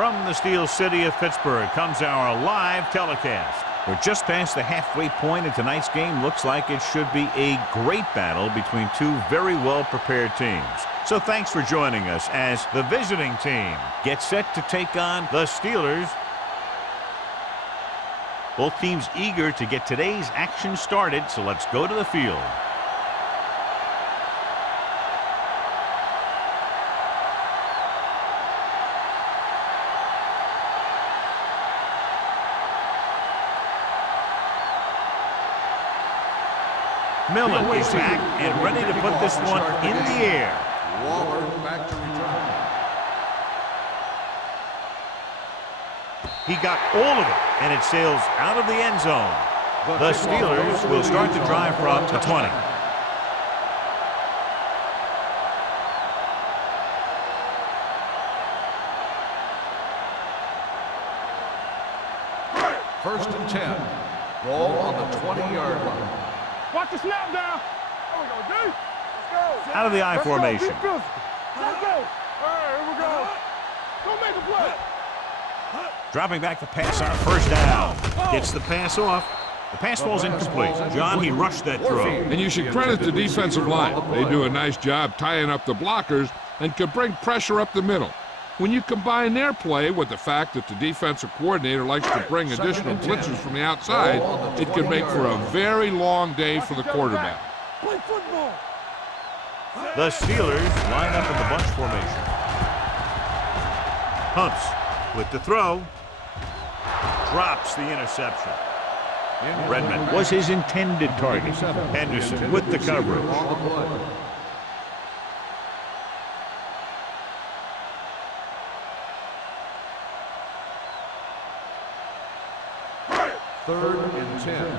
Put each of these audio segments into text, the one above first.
From the Steel City of Pittsburgh comes our live telecast. We're just past the halfway point of tonight's game. Looks like it should be a great battle between two very well-prepared teams. So thanks for joining us as the visiting team gets set to take on the Steelers. Both teams eager to get today's action started, so let's go to the field. Millen is back and ready to put this one in the air. Waller back to return. He got all of it, and it sails out of the end zone. The Steelers will start the drive from the 20. First and 10. Ball on the 20-yard line. Watch the snap down. There we go, D. Let's go. Out of the I formation. Let's go. Let's go. All right, here we go. Go make a play. Dropping back the pass on first down. Gets the pass off. The pass ball's incomplete. John, he rushed that throw. And you should credit the defensive line. They do a nice job tying up the blockers and can bring pressure up the middle. When you combine their play with the fact that the defensive coordinator likes to bring additional blitzers from the outside, it can make for a very long day for the quarterback. Play football. The Steelers line up in the bunch formation. Hunts with the throw. Drops the interception. Redmond was his intended target. Henderson with the coverage. Third and 10.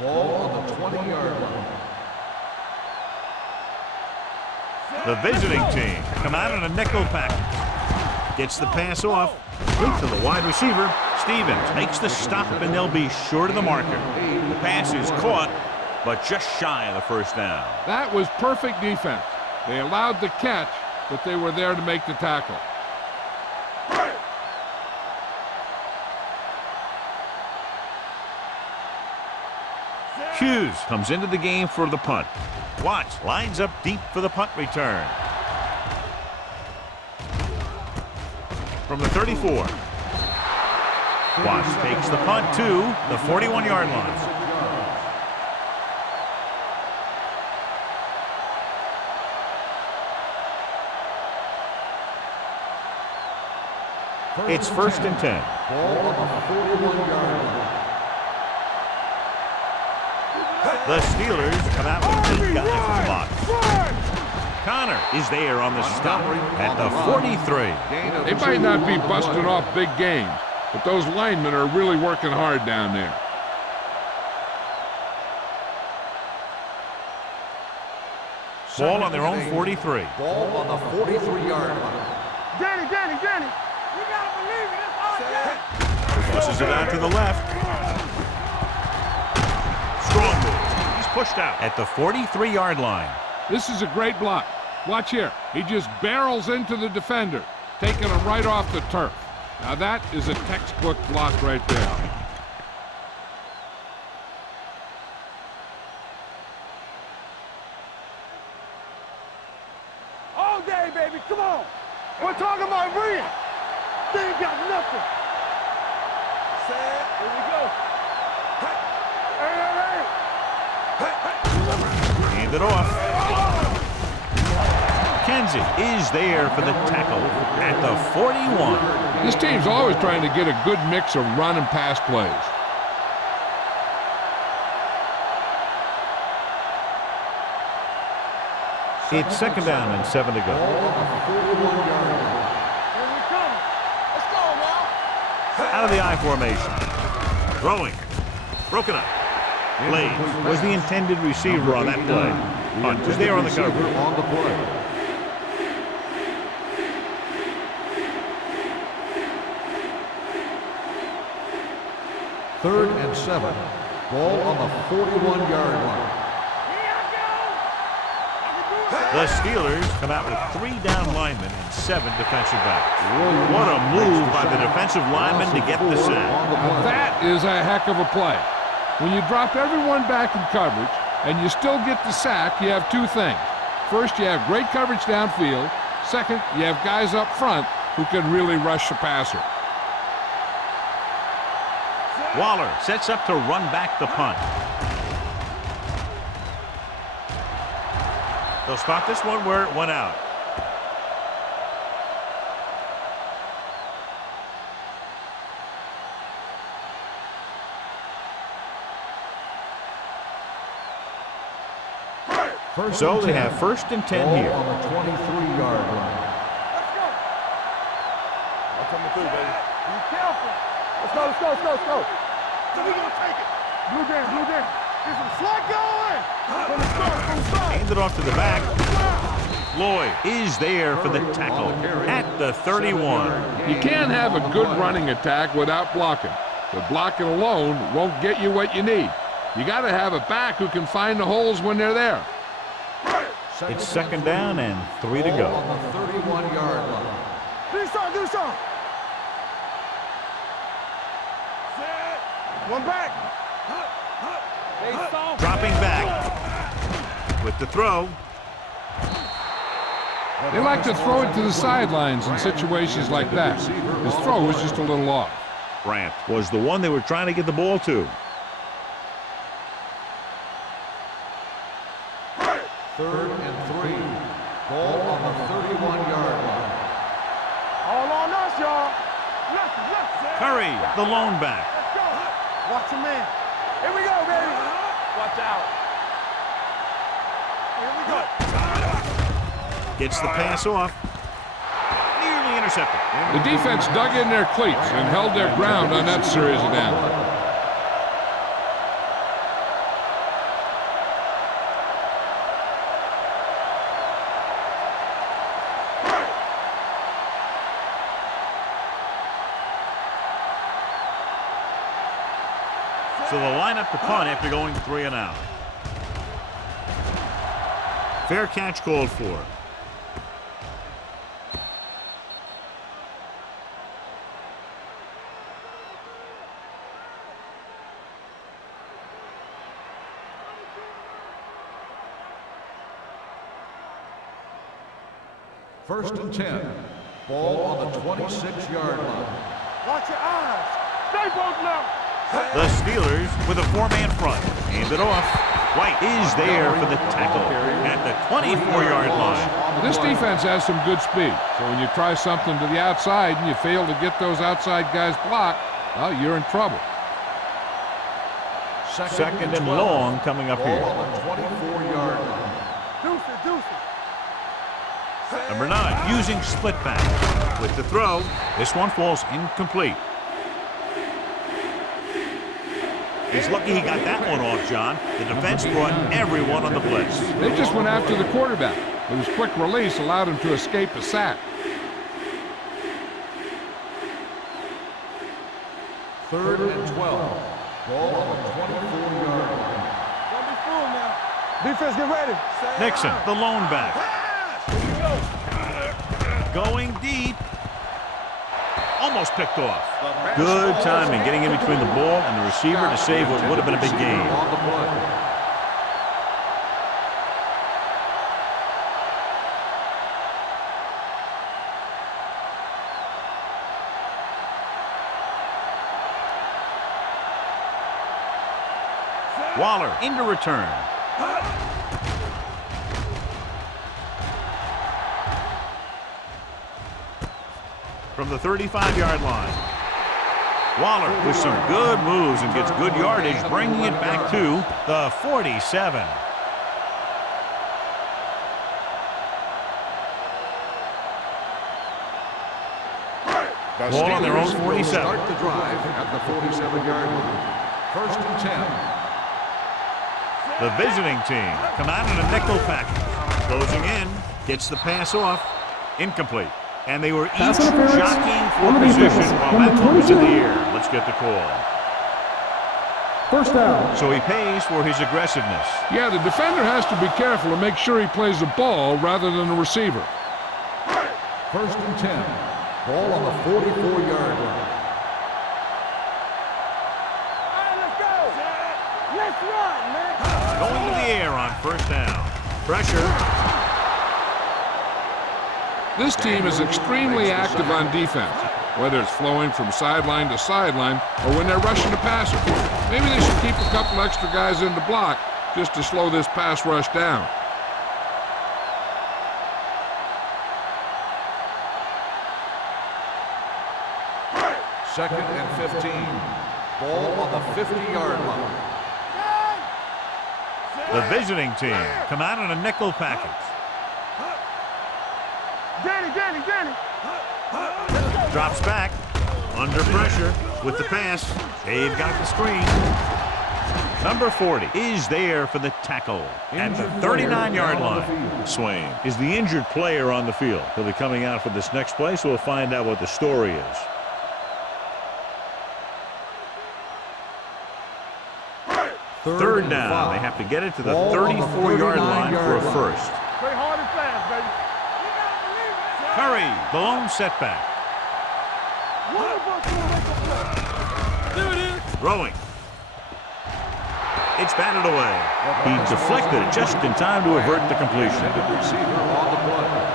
Ball on the 20-yard line. The visiting team come out in a nickel package. Gets the pass off. Straight to the wide receiver. Stevens makes the stop, and they'll be short of the marker. The pass is caught, but just shy of the first down. That was perfect defense. They allowed the catch, but they were there to make the tackle. Hughes comes into the game for the punt. Watts lines up deep for the punt return. From the 34. Watts takes the punt to the 41-yard line. It's first and 10. Ball on the 41-yard line. The Steelers come out with 8 guys in the box. Connor is there on the stop at the 43. They might not be busting off big games, but those linemen are really working hard down there. Ball on their own 43. Ball on the 43-yard line. Danny. We gotta believe it. It's our day. Pushes it out to the left. Strong move. He's pushed out at the 43-yard line. This is a great block. Watch here. He just barrels into the defender, taking him right off the turf. Now that is a textbook block right there. All day, baby. Come on. We're talking about Rhea. They ain't got nothing. Sad. Here we go. Hey. Hand it off. Kenzie is there for the tackle at the 41. This team's always trying to get a good mix of run and pass plays. It's second down and 7 to go. Out of the I formation. Throwing. Broken up. Blaze was the intended receiver on that play. Hunt is there on the cover. On the play. Third and 7. Ball on the 41-yard line. The Steelers come out with 3 down linemen and 7 defensive backs. What a move by the defensive lineman to get the sack. Now that is a heck of a play. When you drop everyone back in coverage and you still get the sack, you have 2 things. First, you have great coverage downfield. Second, you have guys up front who can really rush the passer. Waller sets up to run back the punt. They'll spot this one where it went out. So they have 1st and 10 here. On the 23-yard line. Let's go. I'm coming through, baby. Be careful. Let's go, let's go, let's go, let's go. So we're going to take it. Blue down. Get some slack going. From the start. Hand it off to the back. Floyd is there for the tackle at the 31. You can't have a good running attack without blocking. But blocking alone won't get you what you need. You got to have a back who can find the holes when they're there. It's 2nd down and 3 to go. On the 31-yard line. Do something. One back. Dropping back with the throw. They like to throw it to the sidelines in situations like that. His throw was just a little off. Brandt was the one they were trying to get the ball to. 3rd and 3. Ball on the 31-yard line. All on us, y'all. Left. Curry, the lone back. Let's go. Watch your man. Here we go, baby. Watch out. Here we go. Gets the pass off. Nearly intercepted. The defense dug in their cleats and held their ground on that series of downs. So they'll line up to punt after going 3 and out. Fair catch called for. First and 10. Ball on the 26-yard line. Watch your eyes. Stay both now. The Steelers with a 4-man front. Hand it off. White is there for the tackle at the 24-yard line. This defense has some good speed, so when you try something to the outside and you fail to get those outside guys blocked, well, you're in trouble. 2nd and long coming up here. Ball on the 24-yard line. Deuce it. Number 9 using split back with the throw. This one falls incomplete. He's lucky he got that one off, John. The defense brought everyone on the blitz. They just went after the quarterback. His quick release allowed him to escape a sack. 3rd and 12. Ball on the 24-yard line. Don't be fooled now. Defense, get ready. Nixon, the lone back. Going deep. Almost picked off. Good timing getting in between the ball and the receiver to save what would have been a big gain. On the play. Waller into return. From the 35-yard line. Waller with some good moves and gets good yardage, bringing it back to the 47. Ball on their own 47. Start the drive at the 47-yard line. 1st and 10. The visiting team come out in a nickel package. Closing in, gets the pass off, incomplete. And they were each jockeying for position while that one was in the air. Let's get the call. First down. So he pays for his aggressiveness. Yeah, the defender has to be careful to make sure he plays the ball rather than the receiver. First and 10. Ball on the 44-yard line. All right, let's go. Let's run, man. Going to the air on first down. Pressure. This team is extremely active on defense, whether it's flowing from sideline to sideline or when they're rushing the passer. Maybe they should keep a couple extra guys in the block just to slow this pass rush down. Second and 15. Ball on the 50-yard line. The visiting team come out in a nickel package. Danny. Drops back. Under pressure with the pass. They've got the screen. Number 40 is there for the tackle at the 39-yard line. Swain is the injured player on the field. He'll be coming out for this next play, so we'll find out what the story is. Third down. They have to get it to the 34-yard line for a first. Play hard and fast, baby. Curry, the lone setback. Throwing. It's batted away. He deflected it just in time to avert the completion. Receiver on the play.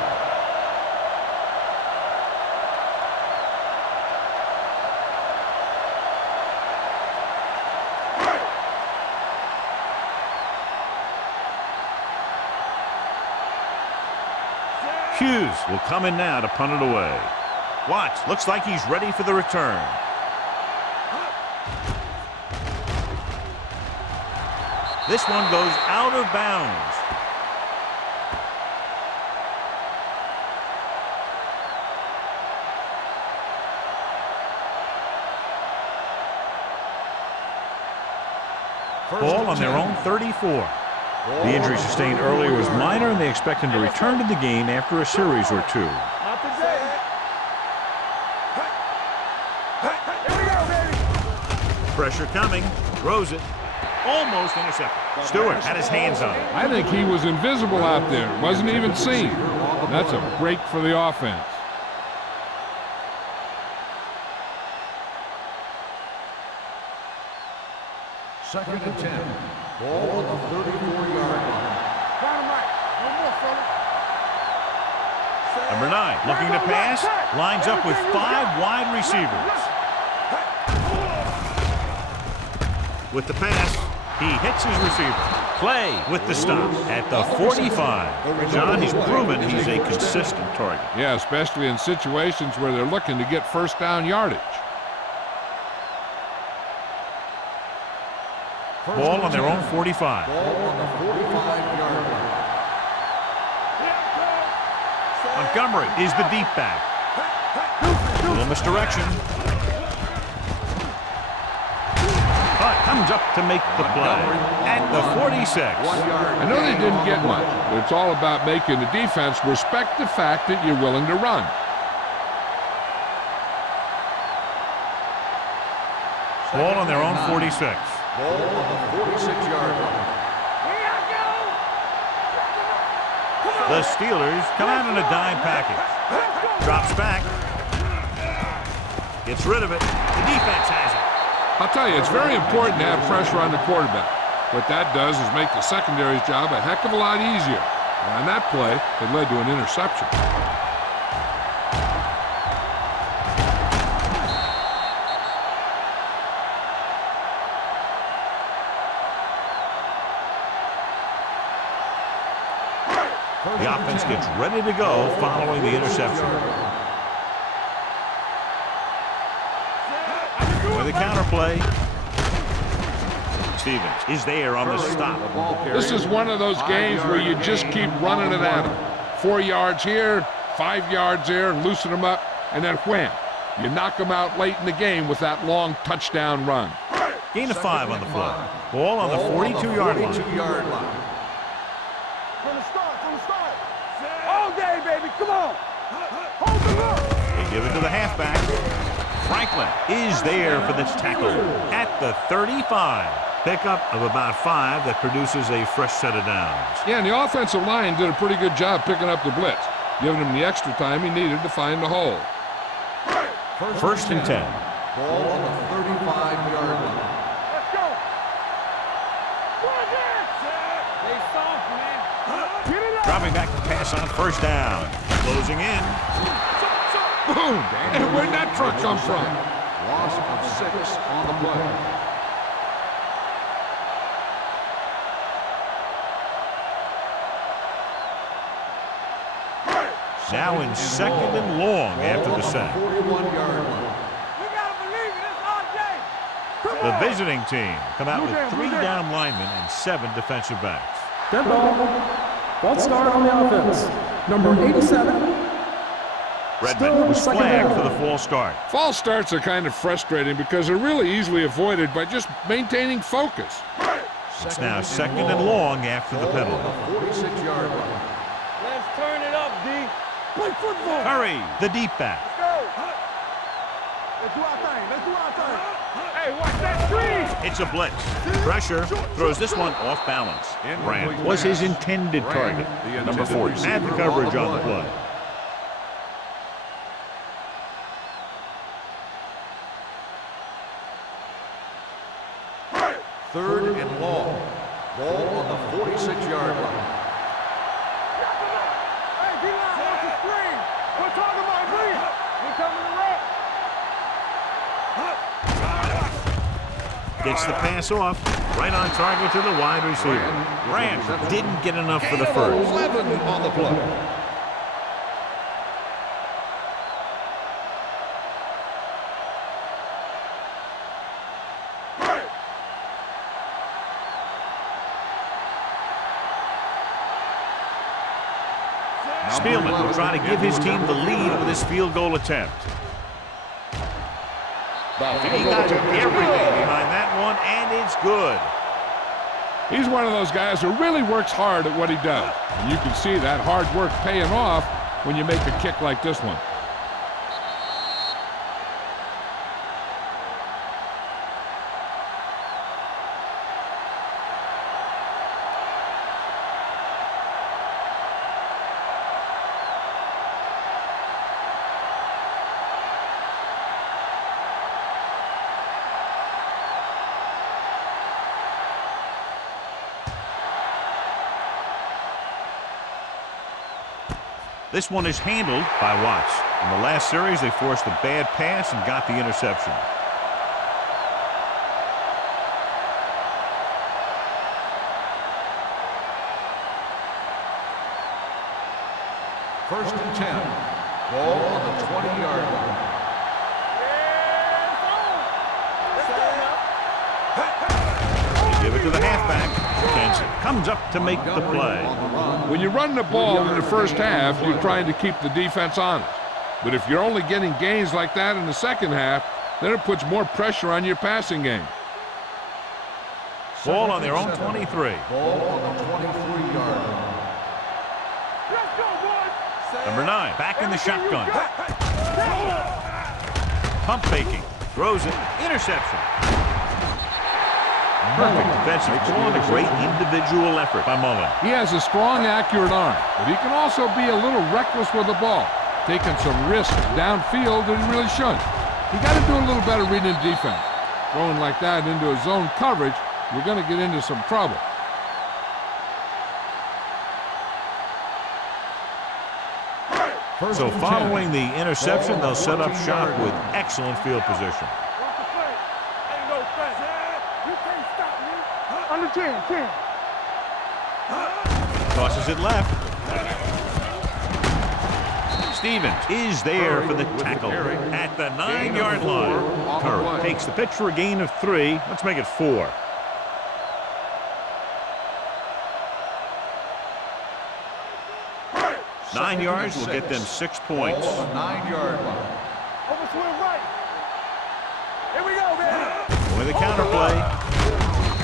Hughes will come in now to punt it away. Watts looks like he's ready for the return. This one goes out of bounds. Ball on their own 34. The injury sustained earlier was minor, and they expect him to return to the game after a series or two. Not today. Here we go, baby. Pressure coming. Throws it. Almost intercepted. Stewart had his hands on it. I think he was invisible out there. Wasn't even seen. That's a break for the offense. Second and 10. Ball on the 34-yard line. Dynamite. No more, fella. Number 9 looking to pass. Lines up with 5 wide receivers. With the pass, he hits his receiver. Clay with the stop at the 45. John, he's proven he's a consistent target. Yeah, especially in situations where they're looking to get first down yardage. Ball on their own 45. Ball on the 45-yard line. Montgomery is the deep back. A little misdirection. But comes up to make the play at the 46. I know they didn't get much, but it's all about making the defense respect the fact that you're willing to run. Ball on their own 46. Ball on the 46-yard line. The Steelers come out in a dime package. Drops back. Gets rid of it. The defense has it. I'll tell you, it's very important to have pressure on the quarterback. What that does is make the secondary's job a heck of a lot easier. And on that play, it led to an interception. The offense gets ready to go following the interception. With a counterplay. Stevens is there on the stop. This is one of those games where you just keep running it at them. 4 yards here, 5 yards there, and loosen them up, and then wham. You knock them out late in the game with that long touchdown run. Gain of 5 on the play. Ball on the 42-yard line. From the start. All day, baby. Come on. Hold the look. They give it to the halfback. Franklin is there for the tackle at the 35. Pickup of about 5 that produces a fresh set of downs. Yeah, and the offensive line did a pretty good job picking up the blitz, giving him the extra time he needed to find the hole. First and 10. Ball on the 35-yard line. Let's go. They soft, man. Get it up. Dropping back to pass on first down. Closing in. Boom! And where'd that truck come from? Loss of 6 on the play. Now in second and long after the sack. 41-yard line. You gotta believe it. It's our day. The visiting team come out with 3 down linemen and 7 defensive backs. Dead ball. False start on the offense. Number 87. Redmond was second flagged down. for the false start. False starts are kind of frustrating because they're really easily avoided by just maintaining focus. It's now second and long after the penalty. 46-yard line. Let's turn it up, D. Play football. Curry, the deep back. Let's go. Let's do our thing. Let's do our thing. Hey, watch that screen. It's a blitz. Pressure throws this one off balance. Grant was his intended target. Number 40 had the coverage on the play. Third and long. Ball on the 46-yard line. Hey, D-line, watch the screen. We're talking about me. We're coming to wreck. Gets the pass off. Right on target to the wide receiver. Grant didn't get enough for the first. 11 on the play. Spielman will try to give his team the lead with his field goal attempt. He got everything behind that one, and it's good. He's one of those guys who really works hard at what he does. And you can see that hard work paying off when you make a kick like this one. This one is handled by Watts. In the last series, they forced a bad pass and got the interception. First and 10. Ball on the 20-yard line. They give it to the halfback. Jensen comes up to make the play. When you're running the ball in the first half, you're trying to keep the defense honest. But if you're only getting gains like that in the second half, then it puts more pressure on your passing game. Ball on their own 23. Ball on the 23-yard line. Let's go, boys. Number 9, back in the shotgun. Pump faking. Throws it. Interception. Perfect defensive call and a great individual effort by Mullen. He has a strong, accurate arm, but he can also be a little reckless with the ball, taking some risks downfield that he really shouldn't. You got to do a little better reading defense. Throwing like that into a zone coverage, you're going to get into some trouble. So following the interception, they'll set up shop with excellent field position. Watch the play. Ain't no threat. You can't stop me. Under 10. Tosses it left. Stevens is there for the tackle at the 9-yard line. Curry takes the pitch for a gain of 3. Let's make it 4. Nine yards will get them 6 points. Ball on the 9-yard line. Over swing right. Here we go, man. With the counterplay,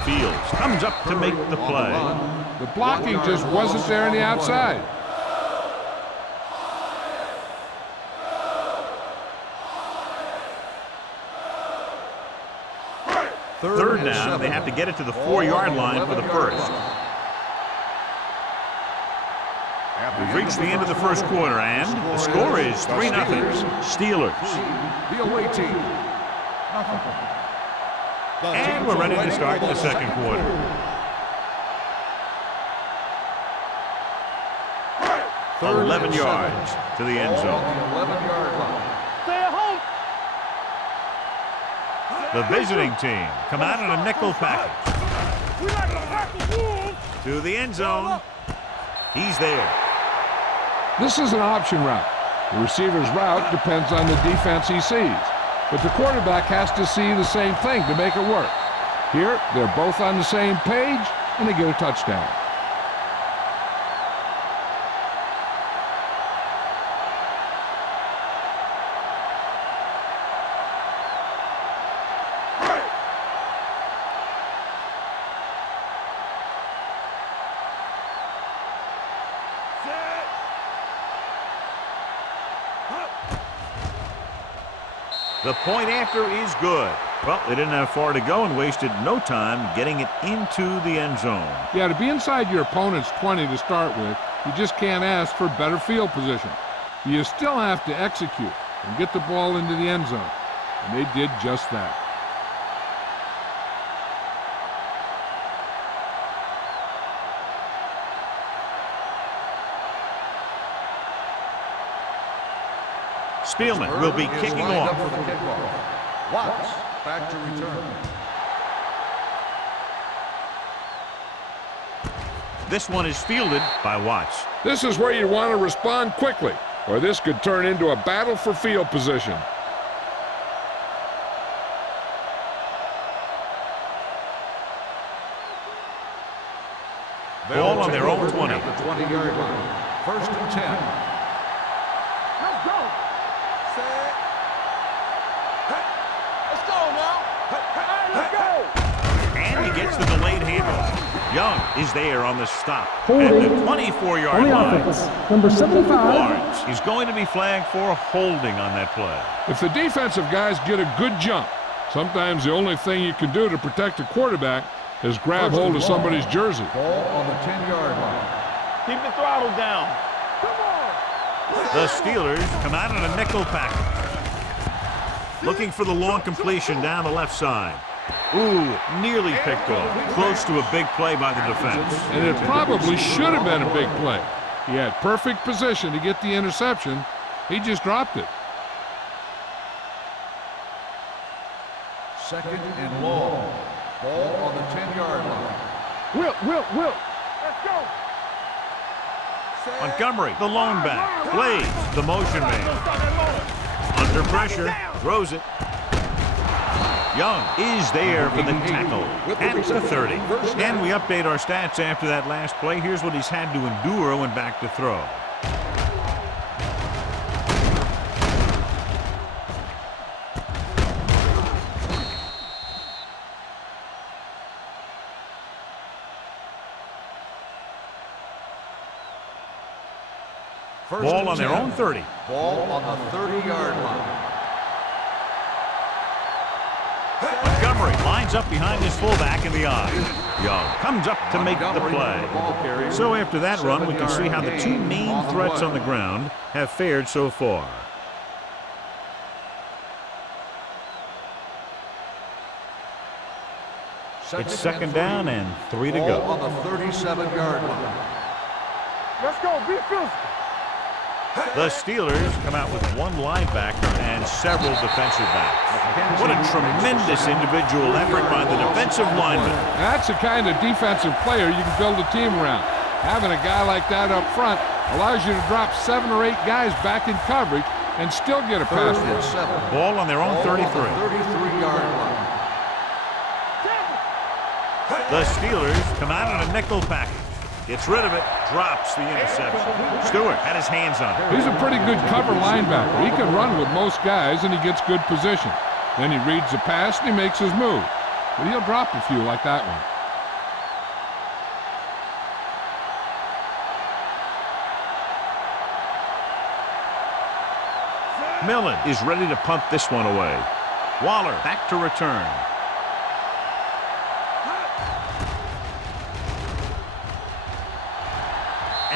Fields comes up to make the play. The blocking just wasn't there on the outside. Third down, they have to get it to the 4-yard line for the first. We've reached the end of the first quarter, and the score is 3-0 Steelers. The away team. And we're ready to start the second quarter. Third 11 yards to the end zone. 11-yard line. Stay at home. The visiting team come out in a nickel package. We like a pack of wolves. To the end zone. He's there. This is an option route. The receiver's route depends on the defense he sees, but the quarterback has to see the same thing to make it work. Here, they're both on the same page, and they get a touchdown. The point after is good. Well, they didn't have far to go and wasted no time getting it into the end zone. Yeah, to be inside your opponent's 20 to start with, you just can't ask for better field position. You still have to execute and get the ball into the end zone, and they did just that. Spielman will be Is kicking lined up off. for the kickoff. Watts back to return. This one is fielded by Watts. This is where you want to respond quickly, or this could turn into a battle for field position. Ball on their own 20. At the 20-yard line. First and 10. Let's go. Let's go now. Hey, let's go. And he gets the delayed handoff. Young is there on the stop. Holding At the on 24-yard the line. offense. Number 75. Barnes. He's going to be flagged for holding on that play. If the defensive guys get a good jump, sometimes the only thing you can do to protect a quarterback is grab hold of somebody's jersey. Ball on the 10-yard line. Keep the throttle down. Come on. The Steelers come out in a nickel package. Looking for the long completion down the left side. Ooh, nearly picked off. Close to a big play by the defense. And it probably should have been a big play. He had perfect position to get the interception. He just dropped it. Second and long. Ball on the 10-yard line. Whip. Let's go. Montgomery, the lone back. Blaze, the motion man. Under pressure, throws it. Young is there for the tackle at the 30. And we update our stats after that last play. Here's what he's had to endure when back to throw. Ball on their own 30. Ball on the 30-yard line. Montgomery lines up behind his fullback in the eye. Young comes up to make the play. So after that run, we can see how the two main threats on the ground have fared so far. It's second down and 3 to Ball go. on the 37-yard line. Let's go. Be physical. The Steelers come out with one linebacker and several defensive backs. What a tremendous individual effort by the defensive lineman. That's the kind of defensive player you can build a team around. Having a guy like that up front allows you to drop 7 or 8 guys back in coverage and still get a pass Third and rush. 7. Ball on their own Ball on 33. the 33-yard line. The Steelers come out in a nickel package. Gets rid of it, drops the interception. Stewart had his hands on it. He's a pretty good cover linebacker. He can run with most guys, and he gets good position. Then he reads the pass, and he makes his move. But he'll drop a few like that one. Millen is ready to punt this one away. Waller back to return.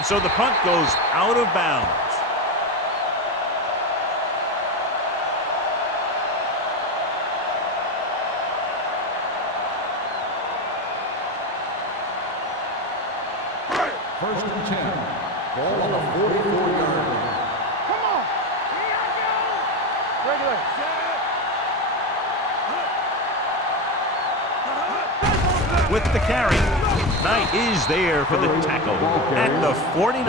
And so the punt goes out of bounds. First and 10. Ball on the 44-yard line. Come on. Here I go. Regulate. With the carry, Knight is there for the tackle at the 49.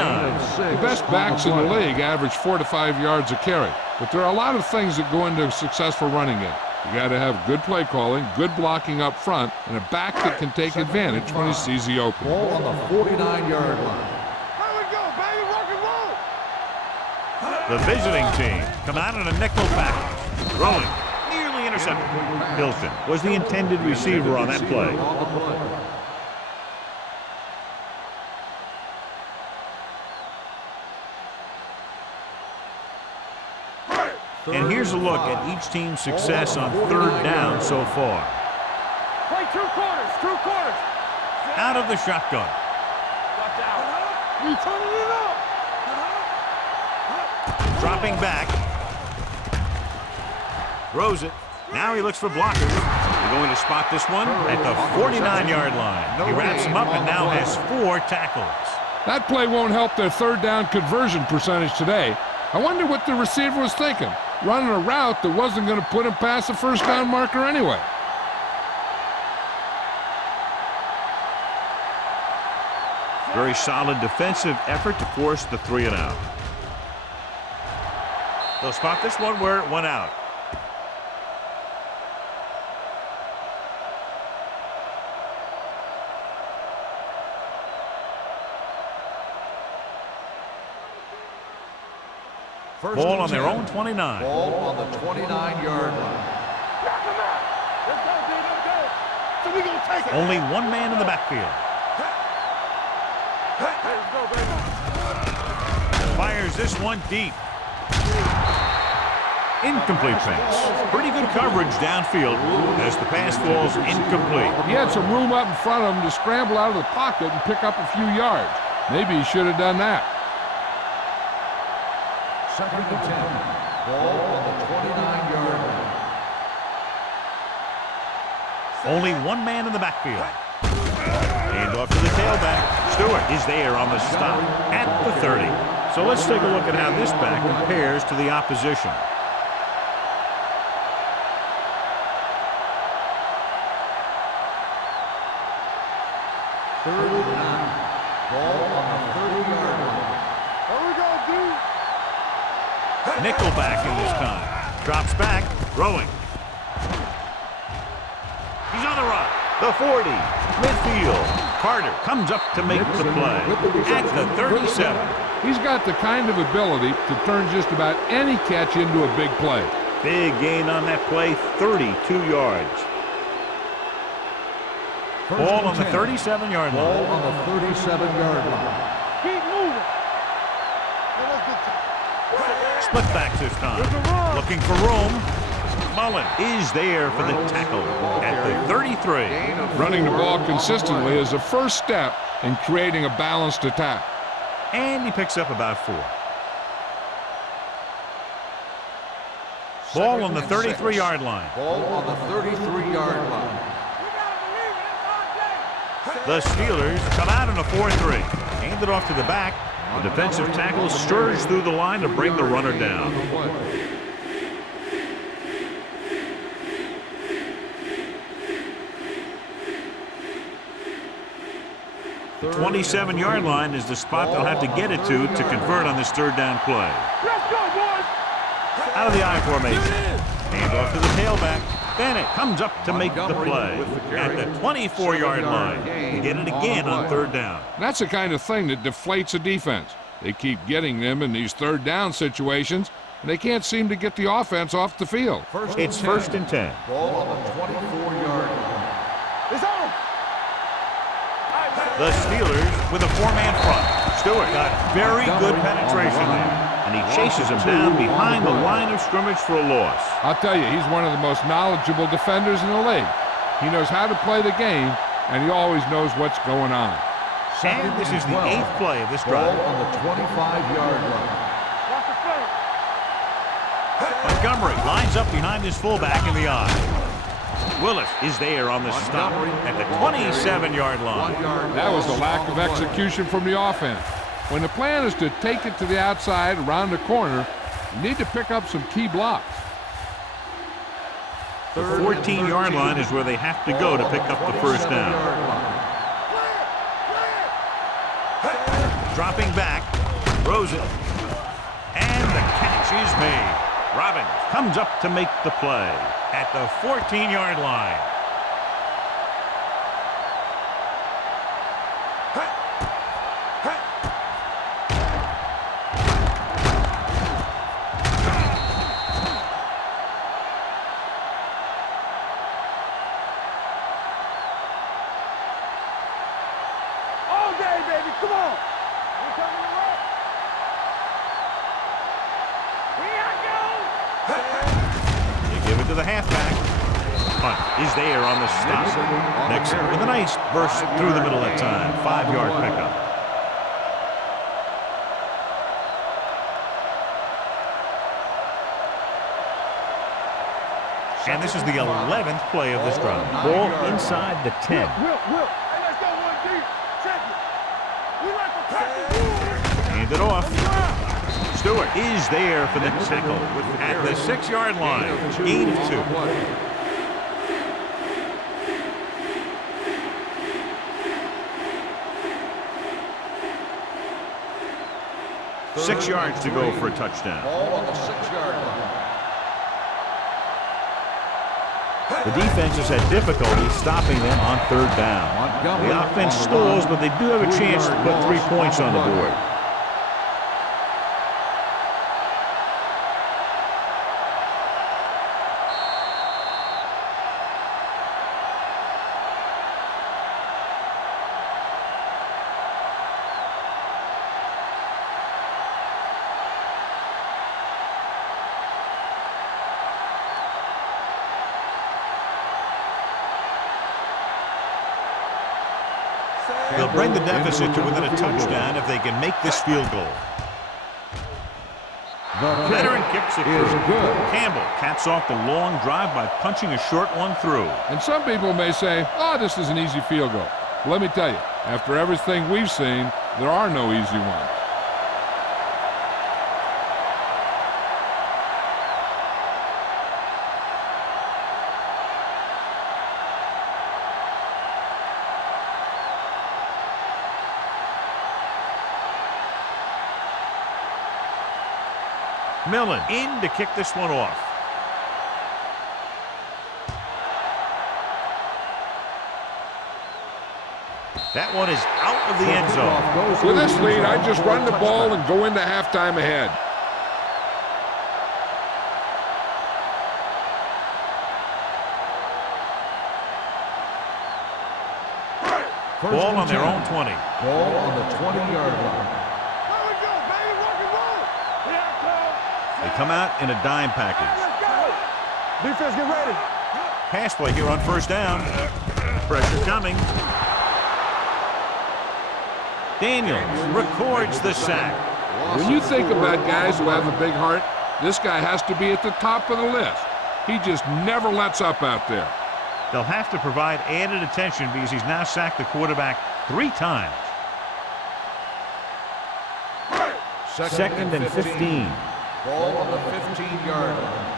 The best backs in the league average 4 to 5 yards a carry, but there are a lot of things that go into a successful running game. You got to have good play calling, good blocking up front, and a back that can take advantage when he sees the opening. Ball on the 49-yard line. Here we go, baby. Rock and roll. The visiting team come out in a nickel package. Throwing, nearly intercepted. Hilton was the intended receiver on that play. On the play. And here's a look at each team's success on third down so far. Play two quarters. Out of the shotgun. Watch out. We turning it up. Dropping back. Throws it. Now he looks for blockers. They're going to spot this one at the 49-yard line. He wraps him up and now has 4 tackles. That play won't help their third down conversion percentage today. I wonder what the receiver was thinking, running a route that wasn't going to put him past the first down marker anyway. Very solid defensive effort to force the 3 and out. They'll spot this one where it went out. Ball on their own 29. Ball on the 29-yard line. Knock him out. Let's go, dude. Let's go. So we gonna take it. Only one man in the backfield. Let's go, baby. Fires this one deep. Incomplete pass. Pretty good coverage downfield as the pass falls incomplete. He had some room up in front of him to scramble out of the pocket and pick up a few yards. Maybe he should have done that. Second and 10. Ball on the 29-yard line. Only one man in the backfield. Hand off to the tailback. Stewart is there on the stop at the 30. So let's take a look at how this back compares to the opposition. Third and 9. Ball on the 30-yard line. Here we go, dude. Nickelback in this time. Drops back, throwing. He's on the run. The 40. Midfield. Carter comes up to make the play at the 37. He's got the kind of ability to turn just about any catch into a big play. Big gain on that play, 32 yards. Ball on the 37-yard line. Ball on the 37-yard line. Keep moving. Now let's get to Split backs this time. Looking for room. Mullen is there for the tackle at the 33. Running the ball consistently is the first step in creating a balanced attack. And he picks up about 4. Ball on the 33-yard line. Ball on the 33-yard line. The Steelers come out in a 4-3. Hand it off to the back. The defensive tackle surges through the line to bring the runner down. The 27-yard line is the spot they'll have to get it to convert on this third down play. Let's go, boys. Out of the I formation. Hand off to the tailback. Bennett comes up to make the play at the 24-yard line. They get it again on third down. That's the kind of thing that deflates a defense. They keep getting them in these third down situations, and they can't seem to get the offense off the field. It's first and 10. Ball on the 24-yard line. It's on. The Steelers with a 4-man front. Stewart got very good penetration there, and he chases him down behind the line of scrimmage for a loss. I'll tell you, he's one of the most knowledgeable defenders in the league. He knows how to play the game, and he always knows what's going on. And this is the 8th play of this drive. Ball on the 25-yard line. Watch the play. Montgomery lines up behind his fullback in the eye. Willis is there on the stop at the 27-yard line. That was the lack of execution from the offense. When the plan is to take it to the outside around the corner, you need to pick up some key blocks. The 14-yard line is where they have to go to pick up the first down. Dropping back, throws it, and the catch is made. Robbins comes up to make the play at the 14-yard line. All day, baby. Come on. We're coming to work. They give it to the halfback. Punt is there on the stop. Nixon with a nice burst through the middle that time. 5-yard pickup. And this is the 11th play of this drive. Ball inside the 10. Will. Hey, let's go one deep. Check it. We like to practice. Hand it off. Stewart is there for the tackle at the 6-yard line. Gain of 2. 6 yards to go for a touchdown. Ball on the 6-yard line. The defense has had difficulty stopping them on 3rd down. The offense stalls, but they do have a chance to put 3 points on the board. They'll bring the deficit to within a touchdown if they can make this field goal. Veteran kicks it through. Campbell caps off the long drive by punching a short one through. And some people may say, oh, this is an easy field goal. Well, let me tell you, after everything we've seen, there are no easy ones. Millen in to kick this one off. That one is out of the end zone. With this lead, I just run the ball and go into halftime ahead. Ball on their own 20. Ball on the 20-yard line. There we go, baby. Rock and roll. They come out in a dime package. Let's go. Defense, get ready. Pass play here on 1st down. Pressure coming. Daniels records the sack. When you think about guys who have a big heart, this guy has to be at the top of the list. He just never lets up out there. They'll have to provide added attention because he's now sacked the quarterback 3 times. 2nd and 15. Ball on the 15-yard line.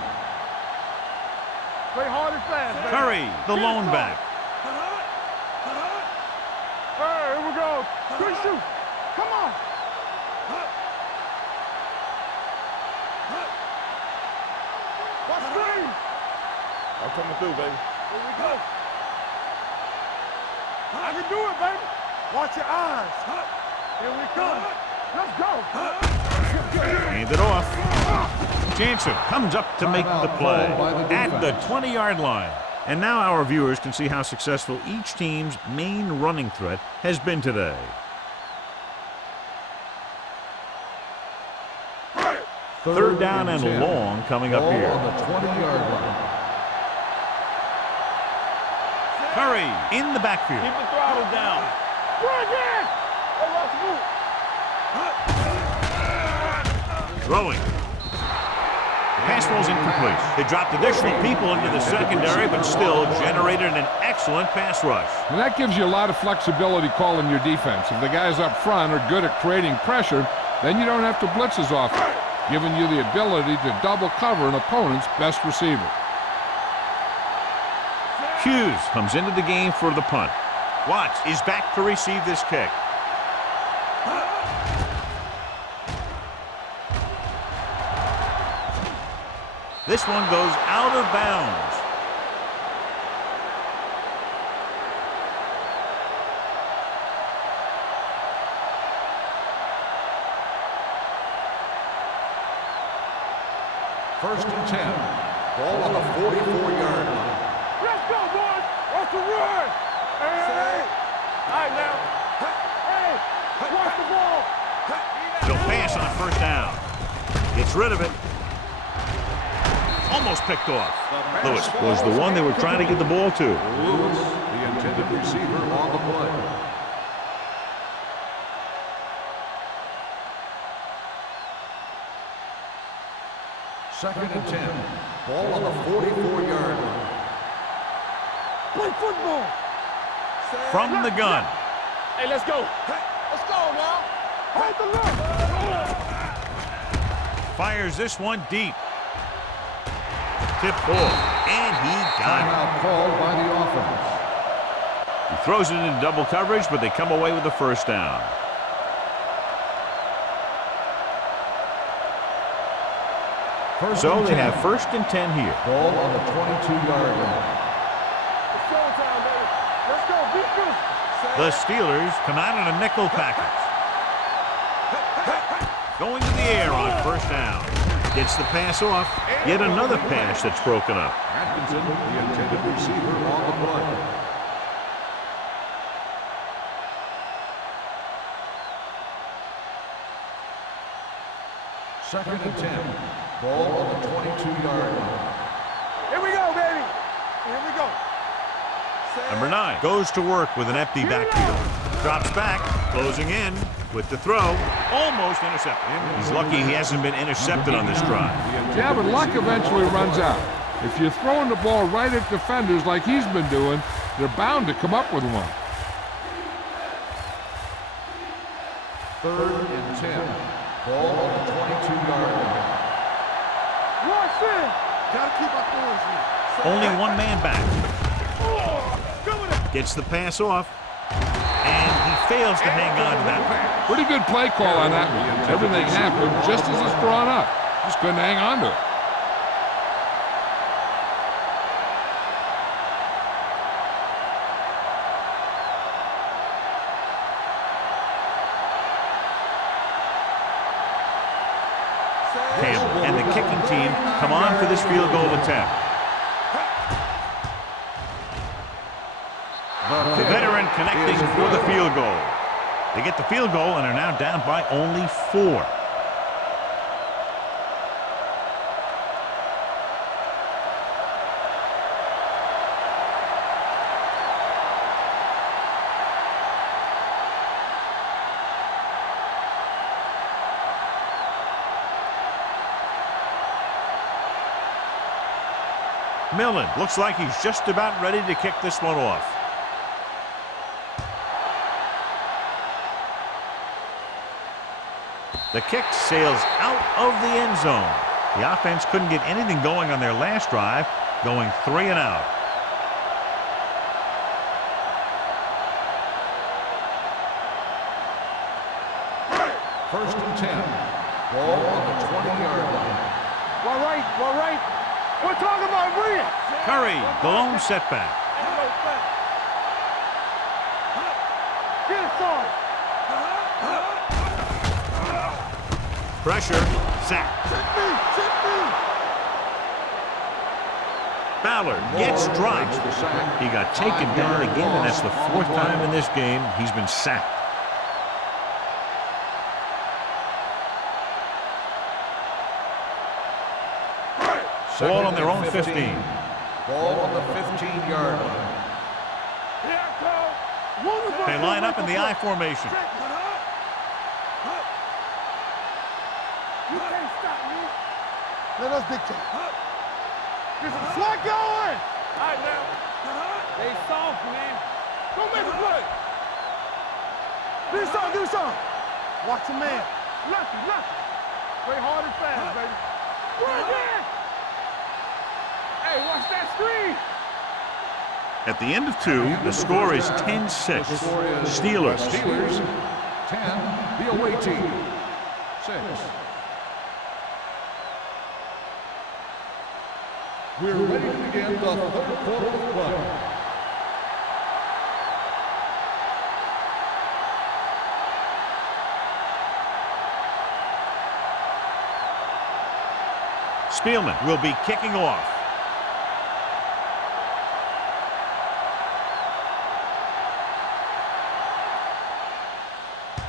Play hard and fast, baby. Curry, the lone back. Hey, here we go. Good shoot. Come on. Watch screen. I'm coming through, baby. Here we go. I can do it, baby. Watch your eyes. Here we come. Let's go. Hand it off. Jansen comes up to make the play at the 20-yard line. And now our viewers can see how successful each team's main running threat has been today. Third down and long coming up here. Ball on the 20-yard line. Curry in the backfield. Keep the throttle down. Bring it! Hey, watch the move. Throwing. The pass falls incomplete. They dropped additional people into the secondary, but still generated an excellent pass rush. And that gives you a lot of flexibility calling your defense. If the guys up front are good at creating pressure, then you don't have to blitz as often, giving you the ability to double cover an opponent's best receiver. Hughes comes into the game for the punt. Watts is back to receive this kick. This one goes out of bounds. First and 10. Ball on the 44-yard line. Let's go, boys. Watch the run. Hey. All right, now. Hey. Watch the ball. He'll pass on first down. Gets rid of it. Almost picked off. Lewis was the one they were trying to get the ball to. Lewis, the intended receiver on the play. Second and 10. Ball on the 44-yard line. Play football. From the gun. Hey, let's go. Let's go now. Hold the left. Fires this one deep. Tip ball. And he got Timeout called by the offense. it. He throws it in double coverage, but they come away with the first down. So they have first and 10 here. Ball on the 22-yard line. It's showtime, baby. Let's go. Beat this. The Steelers come out in a nickel package. Going to the air on first down. Gets the pass off. Yet another pass that's broken up. Atkinson, the intended receiver on the play. Second and 10. Ball on the 22-yard line. Here we go, baby. Here we go. Number 9 goes to work with an empty backfield. Drops back, closing in with the throw. Almost intercepted. He's lucky he hasn't been intercepted on this drive. Yeah, but luck eventually runs out. If you're throwing the ball right at defenders like he's been doing, they're bound to come up with one. Third and 10. Ball on the 22-yard line. Watch in. Gotta keep our corners in. Only one man back. Gets the pass off. And he fails to hang on to that pass. Pretty good play call on that one. Everything happened just as it's drawn up. Just couldn't hang on to it. Campbell and the kicking team come on for this field goal attempt. The veteran connecting for the field goal. They get the field goal and are now down by only 4. Millen looks like he's just about ready to kick this one off. The kick sails out of the end zone. The offense couldn't get anything going on their last drive, going 3 and out. First and 10. Ball on the 20-yard line. Well, right. We're talking about Rhea. Curry, the lone setback. Get it started. Pressure, sack. Check me. Ballard gets dropped. The sack. He got taken down again, and that's the 4th time in this game he's been sacked. Ball on their own 15. Ball on the 15-yard line. Here I come. They line up in the I formation. You can't stop me. Let us dictate. This is slot going. All right, now. They soft, man. Don't make a play. Do something. Watch a man. Lucky. Play hard and fast, baby. Run again. Hey, watch that screen. At the end of 2, the score is 10-6. Steelers. 10, the away team 6. We're ready to begin the third quarter of play. Spielman will be kicking off.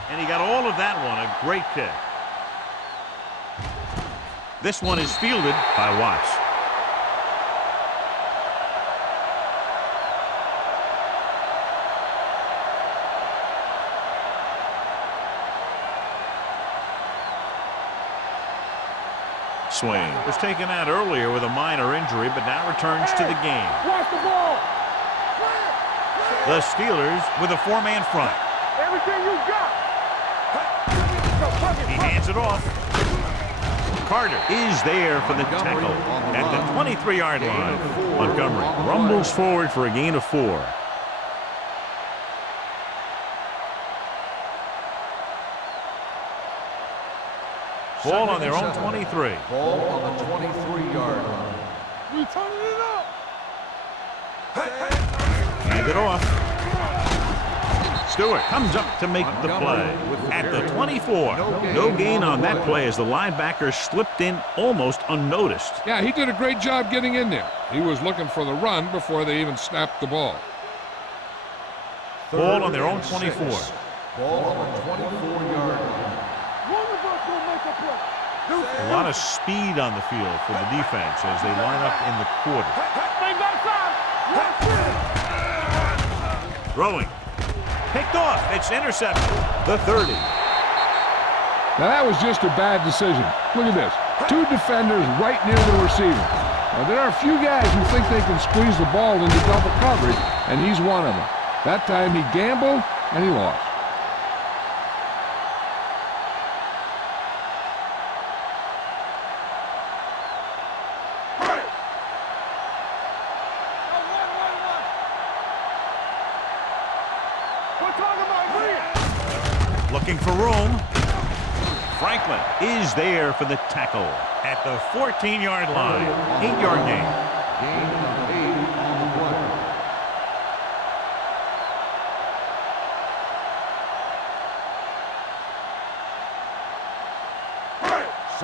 And he got all of that one, a great kick. This one is fielded by Watts. Swain was taken out earlier with a minor injury, but now returns to the game. Watch the ball. The Steelers with a 4-man front. Everything you got. He hands it off. Carter is there for the tackle at the 23-yard line. Montgomery rumbles forward for a gain of 4. Ball on their own 23. Ball on the 23-yard line. We turning it up. Hand it off. Stewart comes up to make the play at the 24. No gain on that play as the linebacker slipped in almost unnoticed. Yeah, he did a great job getting in there. He was looking for the run before they even snapped the ball. Ball on their own 24. Ball on the 24-yard line. One of us will make a play. A lot of speed on the field for the defense as they line up in the quarter. Bring back time. Throwing. Picked off. It's intercepted. The 30. Now that was just a bad decision. Look at this. 2 defenders right near the receiver. Now there are a few guys who think they can squeeze the ball into double coverage, and he's one of them. That time he gambled, and he lost. Looking for room. Franklin is there for the tackle at the 14-yard line. 8-yard gain. Gain of 8 on the play.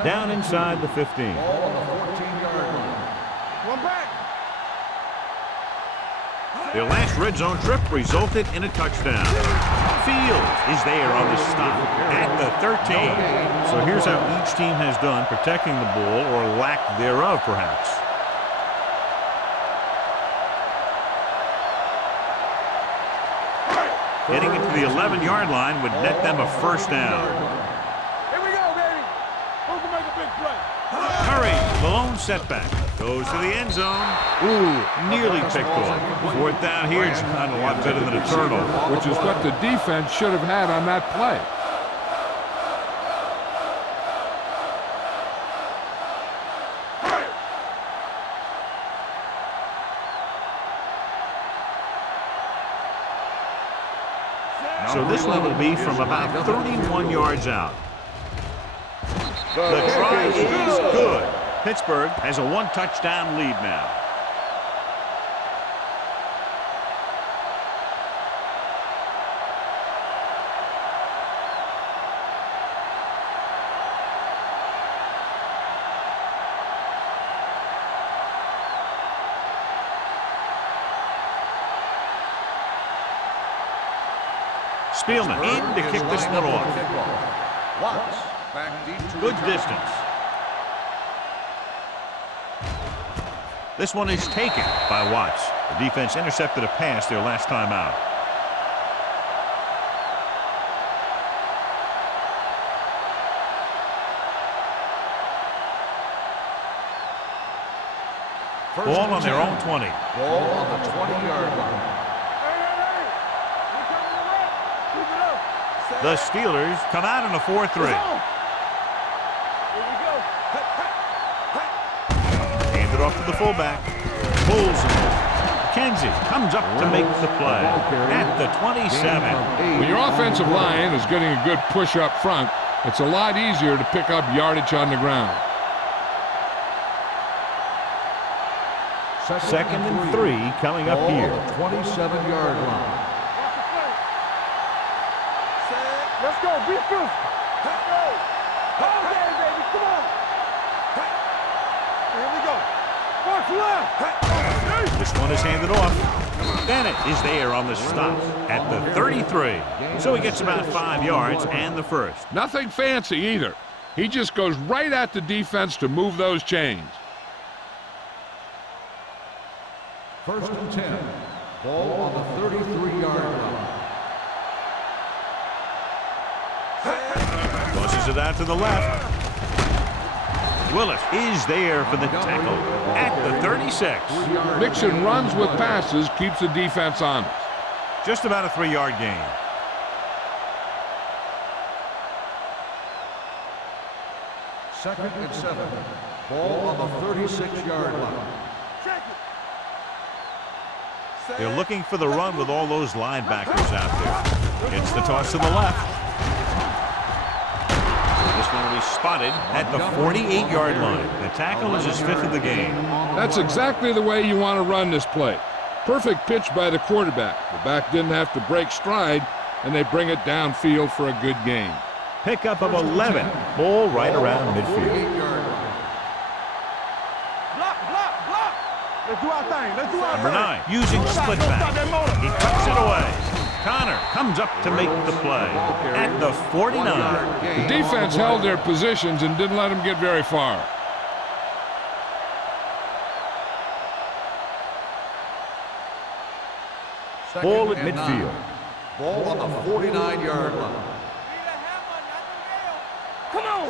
Down inside the 15. Ball on the 14-yard line. One back. Their last red zone trip resulted in a touchdown. Fields is there on the stop at the 13. So here's how each team has done protecting the ball, or lack thereof, perhaps. Getting into the 11-yard line would net them a first down. Here we go, baby. Who can make a big play? Curry, the lone setback, goes to the end zone. Ooh, nearly picked off. 4th down here, it's not a lot better than a turnover. Which is what the defense should have had on that play. So this one will be from about 31 yards out. The try is good. Pittsburgh has a 1-touchdown lead now. Spielman in to kick this one off. Watts back deep to Good return. distance. This one is taken by Watts. The defense intercepted a pass their last time out. Ball on their own 20. Ball on the 20-yard line. The Steelers come out in a 4-3. Hand it off to the fullback. Pulls him. McKenzie comes up to make the play at the 27. When your offensive line is getting a good push up front, it's a lot easier to pick up yardage on the ground. Second and 3 coming up here. 27-yard line. Let's go, be physical. Let's go. Hold there, baby, come on. Here we go. Watch left. This one is handed off. Bennett is there on the stop at the 33. So he gets about 5 yards and the first. Nothing fancy either. He just goes right at the defense to move those chains. First and 10. Ball on the 33-yard line. Tosses it out to the left. Willis is there for the tackle at the 36. Mixing runs with passes keeps the defense honest. Just about a 3-yard gain. Second and 7. Ball on the 36-yard line. They're looking for the run with all those linebackers out there. Gets the toss to the left. This one will be spotted at the 48-yard line. The tackle is his 5th of the game. That's exactly the way you want to run this play. Perfect pitch by the quarterback. The back didn't have to break stride, and they bring it downfield for a good gain. Pickup of 11. Ball right around midfield. Let's do our thing. Let's do our Number thing. 9, using split back. He cuts it away. Connor comes up to make the play at the 49. The defense held their positions and didn't let them get very far. Ball at midfield. Ball on the 49-yard line. Come on.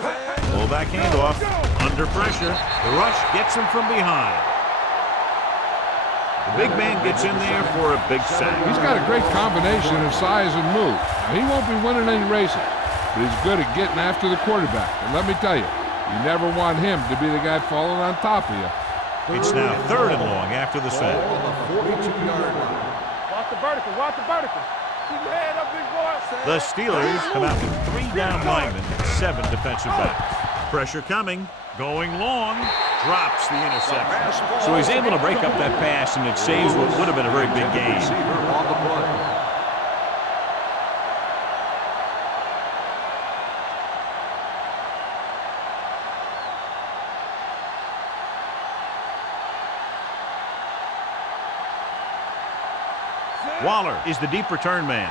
Fullback handoff. Under pressure. The rush gets him from behind. The big man gets in there for a big sack. He's got a great combination of size and move. Now, he won't be winning any races, but he's good at getting after the quarterback. And let me tell you, you never want him to be the guy falling on top of you. It's now 3rd and long after the sack. Ball on the 42-yard line. Watch the vertical. Watch the vertical. Keep your head up, big boy. The Steelers come out with 3 down linemen, 7 defensive backs. Pressure coming. Going long. Drops the interception. So he's able to break up that pass, and it saves what would have been a very big gain. On the play. Waller is the deep return man.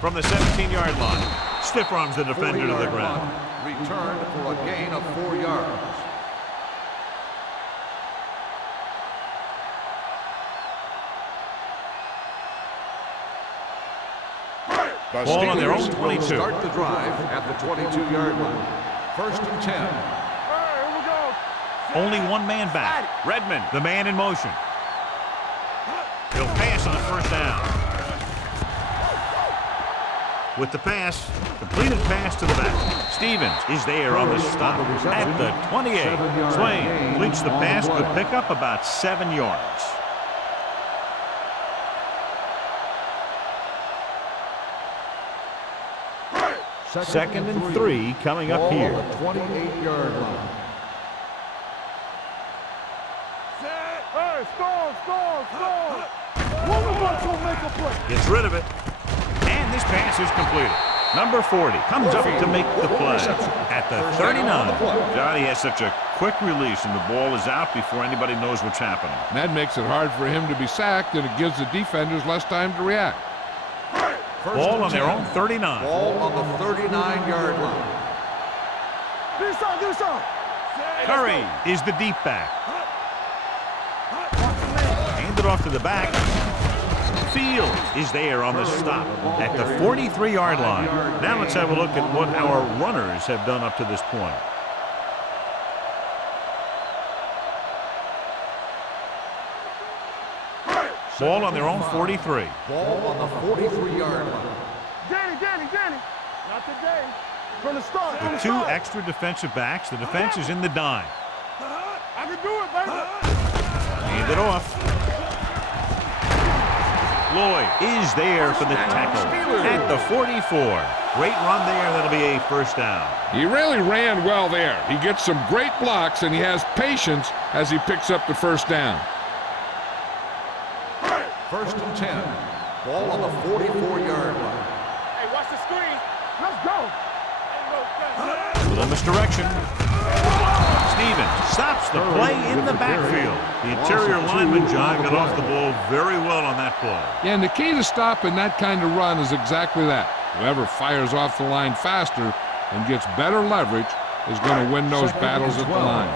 From the 17-yard line, stiff arms the defender to the ground. Return for a gain of 4 yards. Ball on their own 22. Start the drive at the 22-yard line. First and 10. All right, here we go. Only one man back. Redmond, the man in motion. He'll pass on the first down. With the pass, completed pass to the back. Stevens is there on the stop at the 28. Swain completes the pass, but pick up about 7 yards. Second and 3 coming up here. 28-yard line. Hey, score. One of us will make a play. Gets rid of it. And this pass is completed. Number 40 comes up to make the play at the 39. Johnny has such a quick release, and the ball is out before anybody knows what's happening. And that makes it hard for him to be sacked, and it gives the defenders less time to react. Ball on their own 39. Ball on the 39-yard line. Get this on. Curry is the deep back. Handed off to the back. Fields is there on the stop at the 43-yard line. Now let's have a look at what our runners have done up to this point. Ball on their own 43. Ball on the 43-yard line. Danny. Not today. From the start. With two extra defensive backs, the defense is in the dime. I can do it, baby. Hand it off. Lloyd is there for the tackle at the 44. Great run there. That'll be a first down. He really ran well there. He gets some great blocks, and he has patience as he picks up the first down. 1st and 10. Ball on the 44-yard line. Hey, watch the screen. Let's go. Little misdirection. Stevens stops the play in the backfield. The interior lineman, John, got off the ball very well on that play. Yeah, and the key to stopping that kind of run is exactly that. Whoever fires off the line faster and gets better leverage is going to win those battles at the line.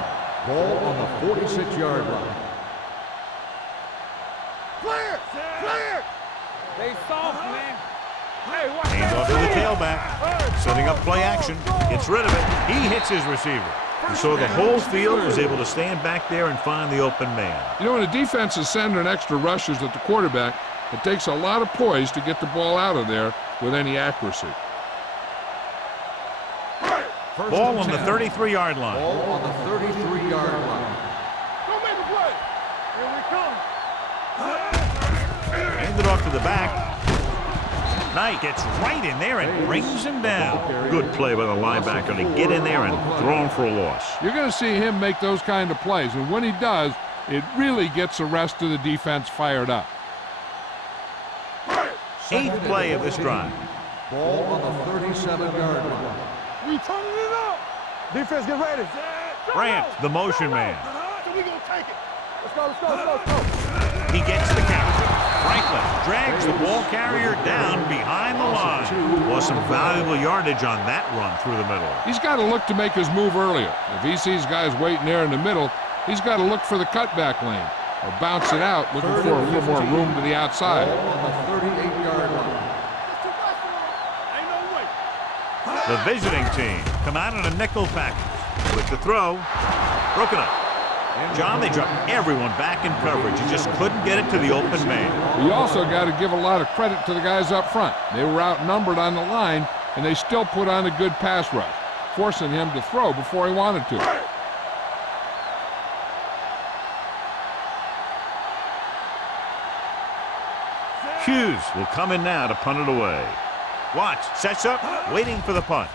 Ball on the 46-yard line. Clear. They soft, man. Hey, watch Hands off to the tailback. Setting up play action. Gets rid of it. He hits his receiver. And so the whole field was able to stand back there and find the open man. You know, when a defense is sending extra rushers at the quarterback, it takes a lot of poise to get the ball out of there with any accuracy. Ball on the 33-yard line. Ball on the 33-yard line. Don't make a play. Here we come. Handed off to the back. Knight gets right in there and brings him down. Good play by the linebacker to get in there and throw him for a loss. You're going to see him make those kind of plays, and when he does, it really gets the rest of the defense fired up. 8th play of this drive. Ball on the 37-yard line. We turning it up. Defense, get ready. Grant, the motion man. So we gonna take it. Let's go. He gets the count. Franklin drags the ball carrier down behind the line. Well, some valuable yardage on that run through the middle. He's got to look to make his move earlier. If he sees guys waiting there in the middle, he's got to look for the cutback lane or bounce it out, looking for a little more room to the outside. Ball on the 38-yard line. Ain't no way. The visiting team come out in a nickel package. With the throw, broken up. John, they dropped everyone back in coverage. You just couldn't get it to the open man. You also got to give a lot of credit to the guys up front. They were outnumbered on the line, and they still put on a good pass rush, forcing him to throw before he wanted to. Hughes will come in now to punt it away. Watts sets up, waiting for the punt.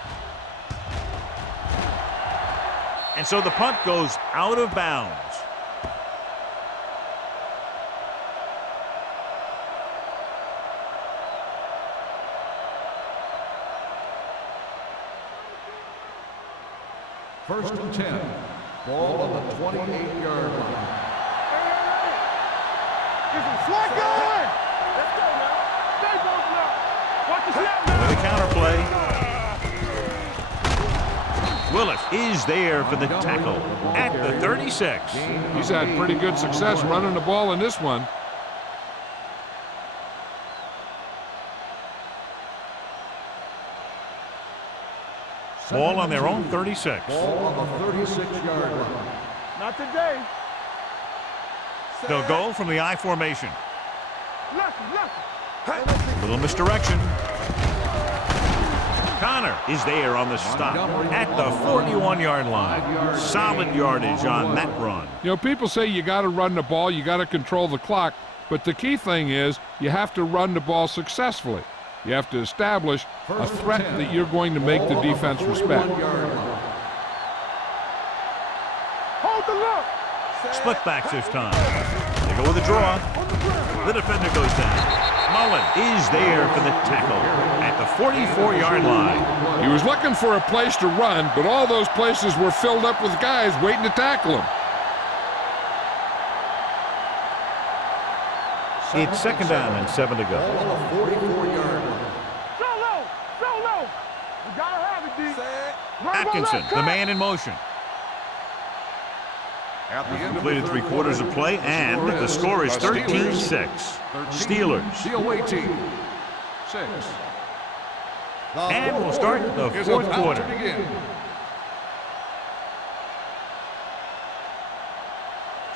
And so the punt goes out of bounds. First and 10. Ball on the 28-yard line. Get some swag going. Let's go now. Stay both now. Watch the snap now. With a counterplay. Willis is there for the tackle at the 36. He's had pretty good success running the ball in this one. Ball on their own 36. Ball on the 36-yard line. Not today. They'll go from the I formation. Left. Little misdirection. Connor is there on the stop at the 41-yard line. Solid yardage on that run. You know, people say you got to run the ball, you got to control the clock, but the key thing is you have to run the ball successfully. You have to establish a threat that you're going to make the defense respect. Hold the look. Split backs this time. They go with a draw. The defender goes down. Mullen is there for the tackle at the 44-yard line. He was looking for a place to run, but all those places were filled up with guys waiting to tackle him. It's second down and 7 to go. Ball on the 44-yard line. So low. You gotta have it, D. Atkinson, the man in motion. At the end of Completed the third 3/4 of play, and the score is 13-6. Steelers. The away team, 6. And we'll start the Is fourth about quarter. to begin.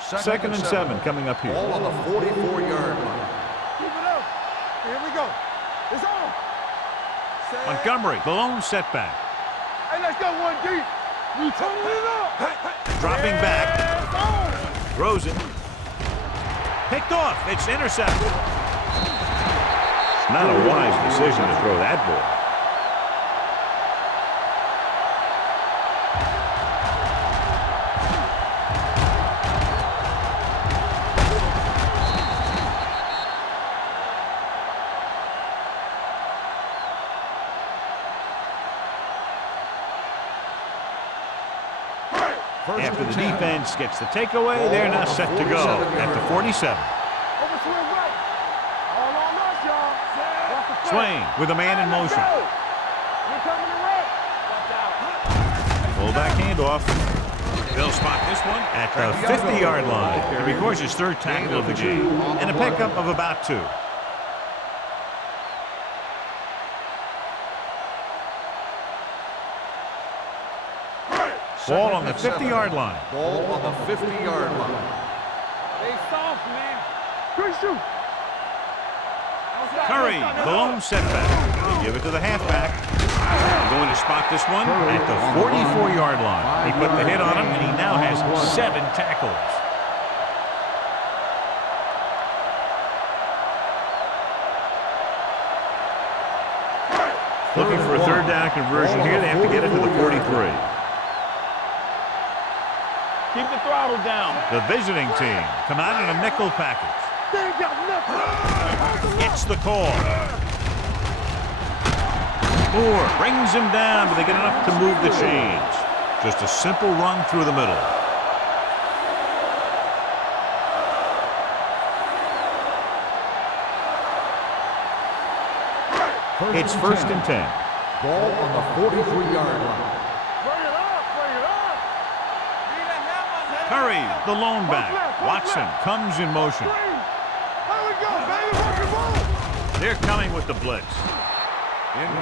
Second and 7 coming up here. Ball on the 44-yard line. Keep it up. Here we go. It's on. Montgomery, the lone setback. Hey, let's go one deep. You turning it up. Dropping back. It's on. Throws it. Picked off. It's intercepted. It's not a wise decision to throw that ball. After the defense gets the takeaway, they're now set to go at the 47. Over swing right. All on us, y'all. Watch the foot. Swain with a man in motion. We're coming to right. Watch out. Fullback handoff. They'll spot this one at the 50-yard line. It records his third tackle of the game and a pickup of about 2. Ball on the 50-yard line. Ball on the 50-yard line. They soft, man. Good shoot. Curry, the lone setback. They give it to the halfback. Going to spot this one at the 44-yard line. He put the hit on him, and he now has 7 tackles. Looking for a third down conversion here. They have to get it to the 43. Keep the throttle down. The visiting team come out in a nickel package. They ain't got nothing. It's the call. Moore brings him down, but they get enough to move the chains. Just a simple run through the middle. It's first and 10. Ball on the 43-yard line. Bring it up. Bring it up. Curry, the lone back. Watson comes in motion. There we go, baby. Rock and roll. They're coming with the blitz.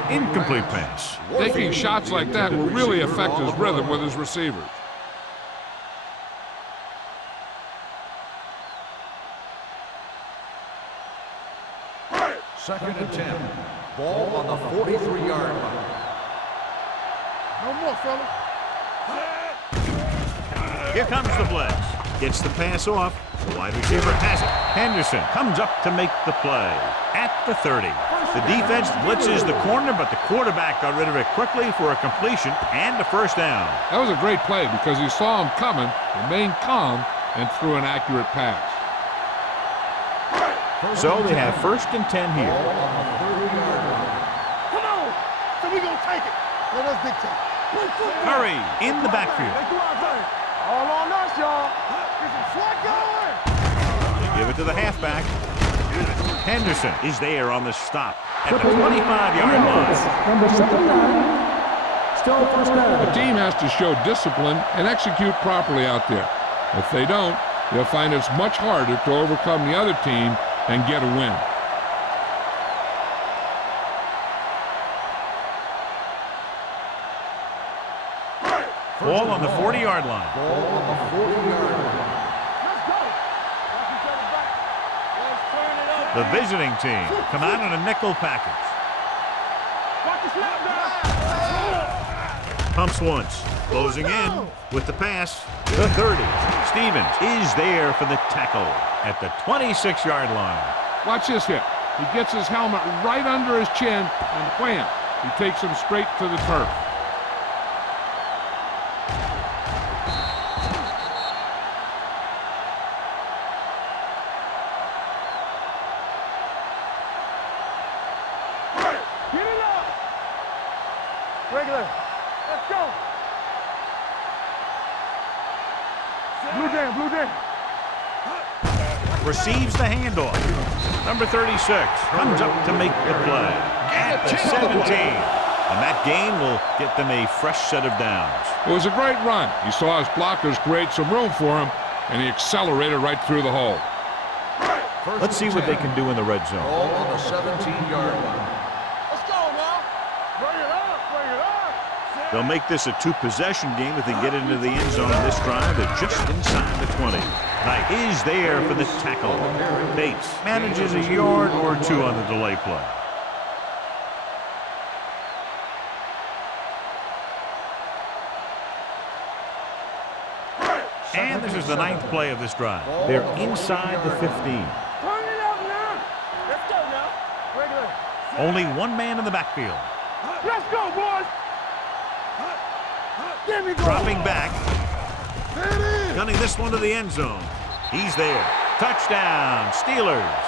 Incomplete pass. Taking shots like that will really affect his rhythm with his receivers. Second and 10. Ball on the 43-yard line. No more, fella. Here comes the blitz. Gets the pass off. The wide receiver has it. Henderson comes up to make the play at the 30. The defense blitzes the corner, but the quarterback got rid of it quickly for a completion and a first down. That was a great play because he saw him coming, remained calm, and threw an accurate pass. So they have first and 10 here. Come on. So we gonna take it. Let us dictate. Curry in the backfield. All on us, y'all. Get some slack going. They give it to the halfback. Henderson is there on the stop at the 25-yard line. Number 79. Still first down. The team has to show discipline and execute properly out there. If they don't, they'll find it's much harder to overcome the other team and get a win. Ball on the 40-yard line. Ball on the 40-yard line. Let's go. Watch each other back. Let's turn it up. The visiting team come out in a nickel package. Watch the snap down. Pumps once. Closing in with the pass. The 30. Stevens is there for the tackle at the 26-yard line. Watch this hit. He gets his helmet right under his chin, and wham, he takes him straight to the turf. Get it up. Regular. Let's go. Blue down, blue down. Receives the handoff. Number 36 comes up to make the play at the 17. And that gain will get them a fresh set of downs. It was a great run. He saw his blockers create some room for him, and he accelerated right through the hole. Let's see what they can do in the red zone. Ball on the 17-yard line. Let's go now. Bring it up, bring it up. They'll make this a two-possession game if they get into the end zone in this drive. They're just inside the 20. Knight is there for the tackle. Bates manages a yard or two on the delay play. And this is the 9th play of this drive. They're inside the 15. Turn it up now. Let's go now. Regular. Only one man in the backfield. Let's go, boys. Give me Dropping back. There it is. Gunning this one to the end zone. He's there. Touchdown, Steelers.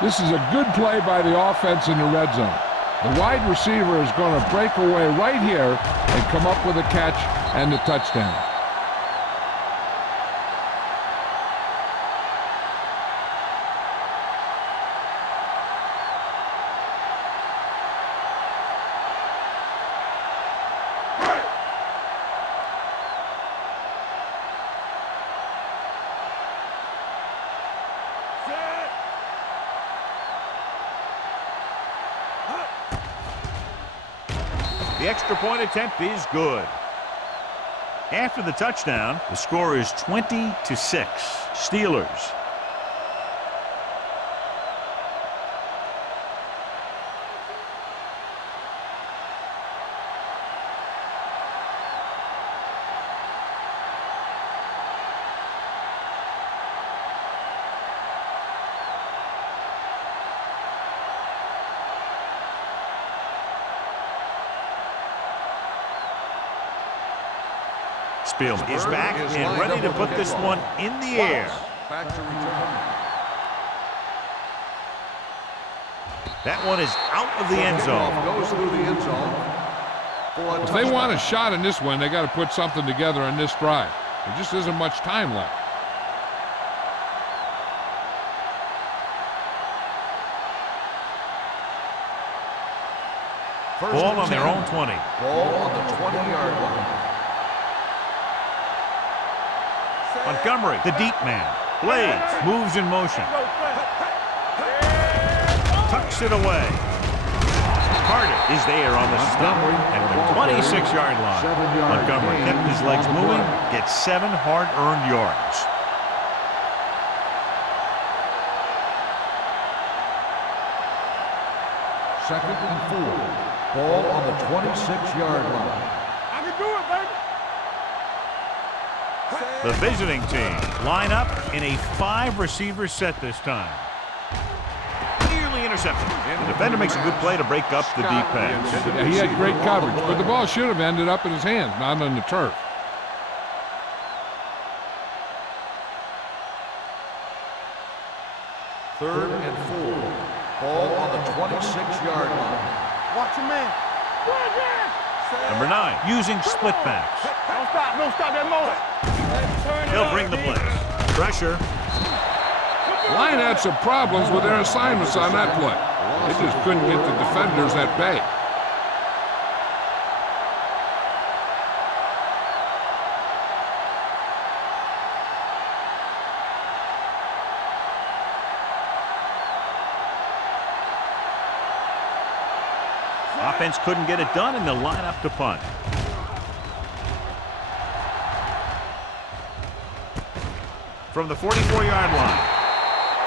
This is a good play by the offense in the red zone. The wide receiver is going to break away right here and come up with a catch and the touchdown. The extra point attempt is good. After the touchdown, the score is 20-6. Steelers. Spielman is back and ready to put this one in the air. Back to return. That one is out of the end zone. Goes through the end zone. If they want a shot in this one, they got to put something together on this drive. There just isn't much time left. Ball on their own 20. Ball on the 20-yard line. Montgomery, the deep man. Blades moves in motion. Tucks it away. Carter is there on the stop at the 26-yard line. Montgomery kept his legs moving, gets 7 hard-earned yards. Second and 4. Ball on the 26-yard line. I can do it, baby. The visiting team line up in a 5-receiver set this time. Nearly intercepted. The defender makes a good play to break up the deep pass. Yeah, he had great coverage, but the ball should have ended up in his hands, not on the turf. Third and 4. Ball on the 26-yard line. Watch your man. Number 9, using split backs. Don't stop that motor. They'll bring the blitz. Pressure. Line had some problems with their assignments on that play. They just couldn't get the defenders at bay. Offense couldn't get it done, and they'll line up to punt. From the 44-yard line.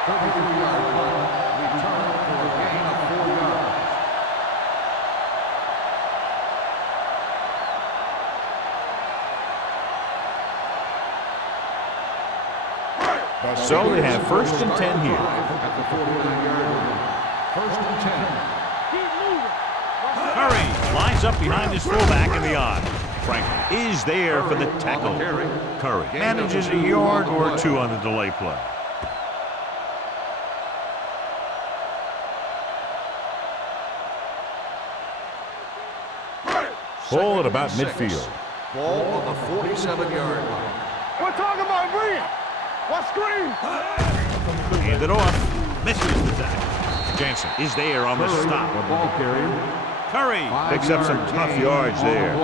33-yard line. Return for a gain of 4 yards. So they have 1st and 10 here. At the 49-yard line. 1st and 10. Curry lines up behind his fullback in the odd. Franklin is there for the tackle. Curry manages a yard or 2 on the delay play. Ball at about midfield. Ball on the 47-yard line. We're talking about bring it. What screen? Hand it off. Misses the tackle. Jansen is there on the stop. Ball carrier. Curry picks up some tough yards there.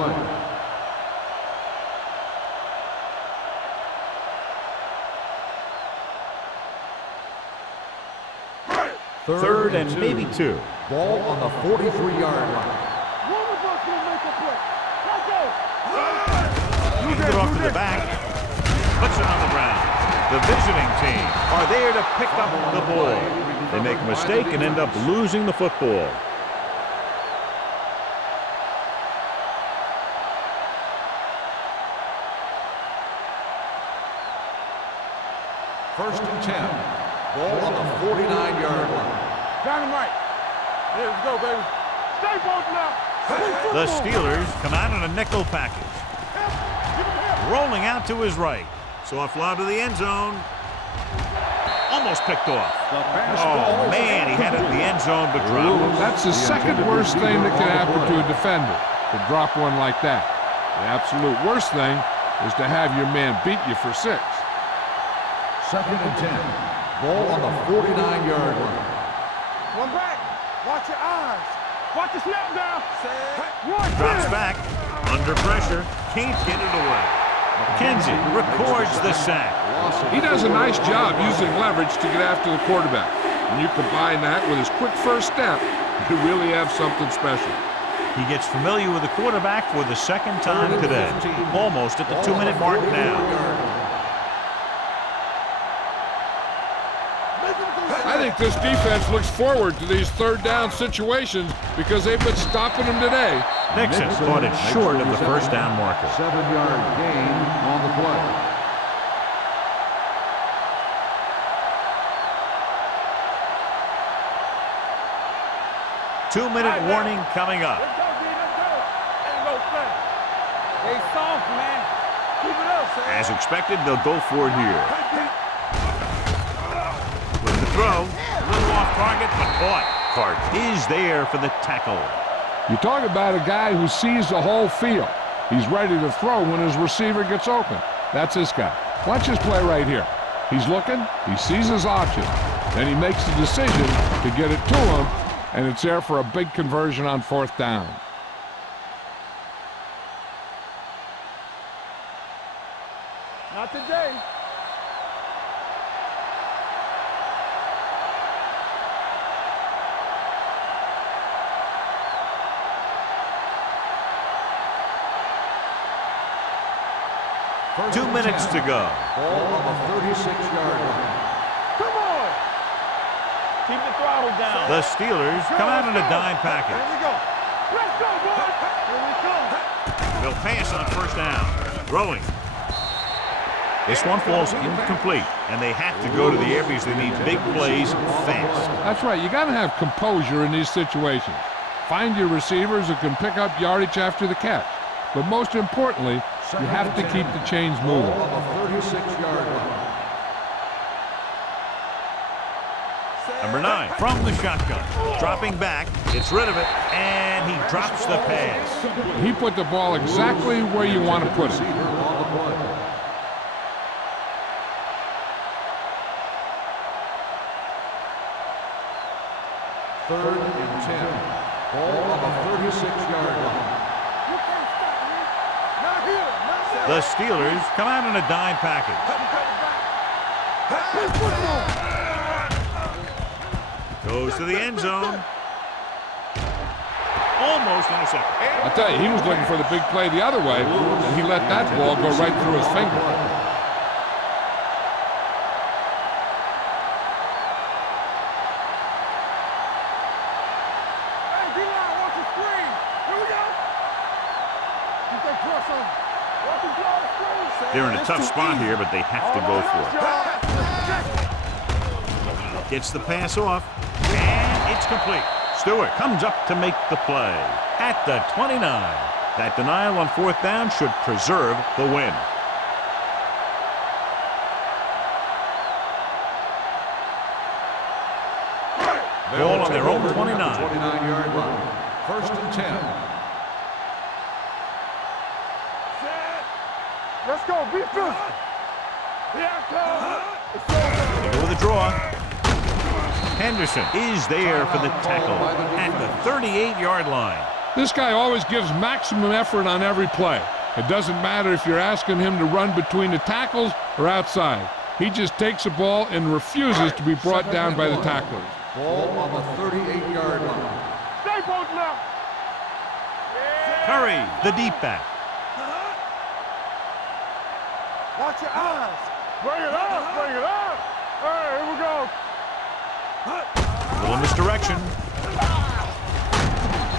Third and maybe 2. Ball on the 43-yard line. One of us will make a play. Let's go. Hands it off to the back. Puts it on the ground. The visiting team are there to pick up the ball. They make a mistake and end up losing the football. First and 10. Ball on the 49-yard line. Dynamite. Here we go, baby. Stay both now. The Steelers come out in a nickel package. Rolling out to his right. Soft lob to the end zone. Almost picked off. Oh, man, he had it in the end zone, but dropped it. That's the second worst thing that can happen to a defender, to drop one like that. The absolute worst thing is to have your man beat you for 6. Second and 10. Ball on the 49-yard line. One back. Watch your eyes. Watch the snap down. Drops back. Under pressure. Can't get it away. McKenzie records the sack. He does a nice job using leverage to get after the quarterback. When you combine that with his quick first step, you really have something special. He gets familiar with the quarterback for the second time today. Almost at the 2-minute mark now. I think this defense looks forward to these third down situations because they've been stopping them today. Nixon caught it short of the first down marker. 7-yard gain on the play. Two-minute warning coming up. Let's go, D. Let's go. Ain't no play. They soft, man. Keep it up, son. As expected, they'll go for it here. With the throw, a little off target, but caught. Cart is there for the tackle. You talk about a guy who sees the whole field. He's ready to throw when his receiver gets open. That's this guy. Watch this play right here. He's looking, he sees his option, then he makes the decision to get it to him, and it's there for a big conversion on 4th down. Not today. First 2 and minutes 10. to go. Ball on the 36-yard line. Come on. Keep the throttle down. The Steelers come out in a dime package. Here we go. Let's go, boys. Here we come. They'll pass on 1st down. Throwing. This one falls incomplete, and they have to go to the air because they need big plays fast. That's right, you got to have composure in these situations. Find your receivers who can pick up yardage after the catch. But most importantly, you have to keep the chains moving. Ball on the 36-yard line. Number 9 from the shotgun. Dropping back, gets rid of it, and he drops the pass. He put the ball exactly where you want to put it. Receiver on the play. Third and 10. Ball on the 36-yard line. You can't stop me. Not here. Not there. The Steelers come out in a dime package. Push football. Goes to the end zone. Almost intercepted. I tell you, he was looking for the big play the other way, and he let that ball go right through his finger. Hey, D-line, watch the screen. Here we go. Keep that cross on. Watch the draw the screen. They're in a tough spot here, but they have to go for it. Gets the pass off, and it's complete. Stewart comes up to make the play at the 29. That denial on 4th down should preserve the win. Ball on their own 29. 29-yard line. First and 10. Let's go. Be fierce. Here I come. It's over. They go with a draw. Henderson is there for the tackle at the 38-yard line. This guy always gives maximum effort on every play. It doesn't matter if you're asking him to run between the tackles or outside. He just takes the ball and refuses to be brought down by the tacklers. Ball on the 38-yard line. Stay both left. Curry, the deep back. Watch your eyes. Bring it up, bring it up. Hey, here we go. Little misdirection.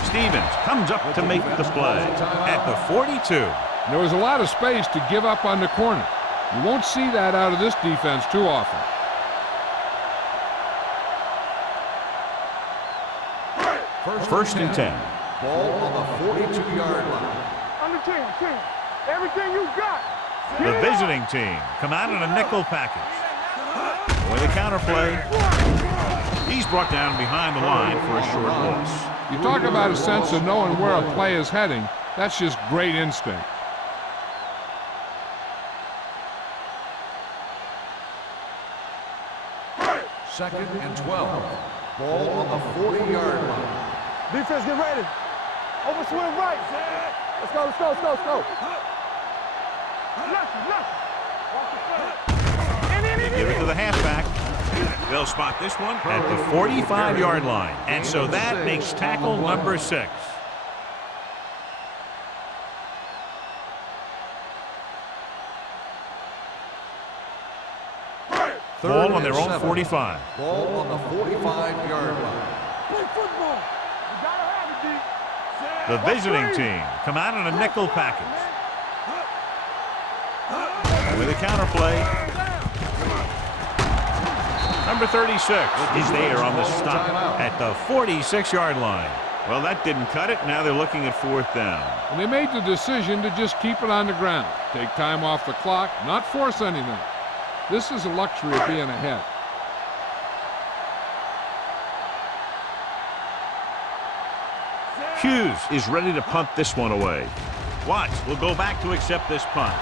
Stevens comes up to make the play at the 42. There was a lot of space to give up on the corner. You won't see that out of this defense too often. First and 10. Ball on the 42-yard line. Under 10. Everything you got. The visiting team come out in a nickel package. With a counterplay. He's brought down behind the line for a short loss. You talk about a sense of knowing where a play is heading. That's just great instinct. Second and 12. Ball on the 40-yard line. Defense, get ready. Over swing right. Let's go. Left. They give it to the halfback. They'll spot this one at the 45-yard line. And so that makes tackle number 6. Ball on their own 45. Ball on the 45-yard line. Play football. You gotta have it, D. The visiting team come out in a nickel package. With a counterplay. Number 36 is there on the stop at the 46-yard line. Well, that didn't cut it. Now they're looking at 4th down. And they made the decision to just keep it on the ground. Take time off the clock, not force anything. This is a luxury of being ahead. Hughes is ready to punt this one away. Watts will go back to accept this punt.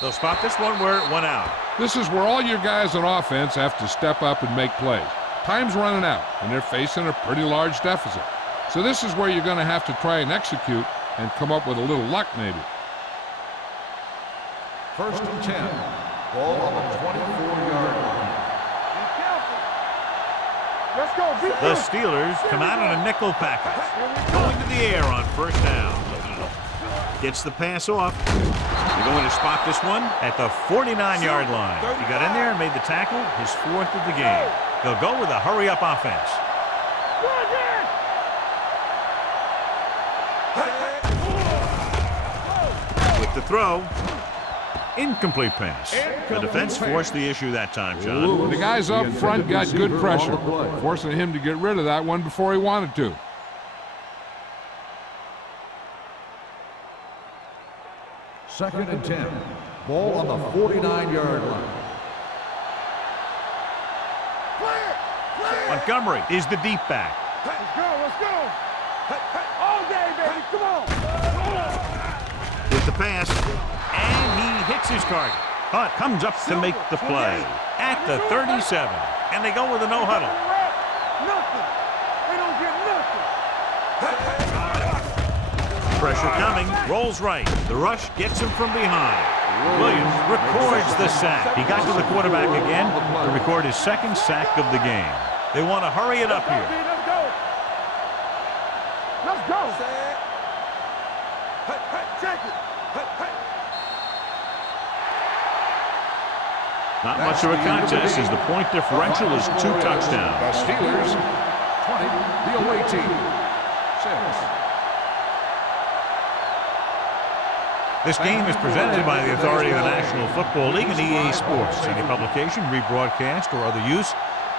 They'll spot this one where it went out. This is where all your guys on offense have to step up and make plays. Time's running out, and they're facing a pretty large deficit. So this is where you're going to have to try and execute and come up with a little luck maybe. First and 10. Ball on the 24-yard line. Be careful. Let's go. The Steelers come out in a nickel package. Going to the air on 1st down. Gets the pass off. They're going to spot this one at the 49-yard line. He got in there and made the tackle, his 4th of the game. They'll go with a hurry-up offense. With the throw. Incomplete pass. The defense forced the issue that time, John. The guys up front got good pressure, forcing him to get rid of that one before he wanted to. Second and 10. Ball on the 49-yard line. Montgomery is the deep back. Let's go. All day, baby. Come on. With the pass, and he hits his target. Hunt comes up to make the play at the 37, and they go with a no huddle. Nothing. They don't get nothing. Pressure coming, rolls right. The rush gets him from behind. Williams records the sack. He got to the quarterback again to record his 2nd sack of the game. They want to hurry it up here. Let's go. Check it. Not much of a contest as the point differential is 2 touchdowns. The Steelers, 20, the away team, 6. This game is presented by the authority of the National Football League and EA Sports. Any publication, rebroadcast, or other use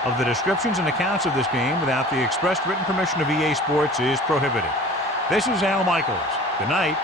of the descriptions and accounts of this game without the expressed written permission of EA Sports is prohibited. This is Al Michaels. Good night.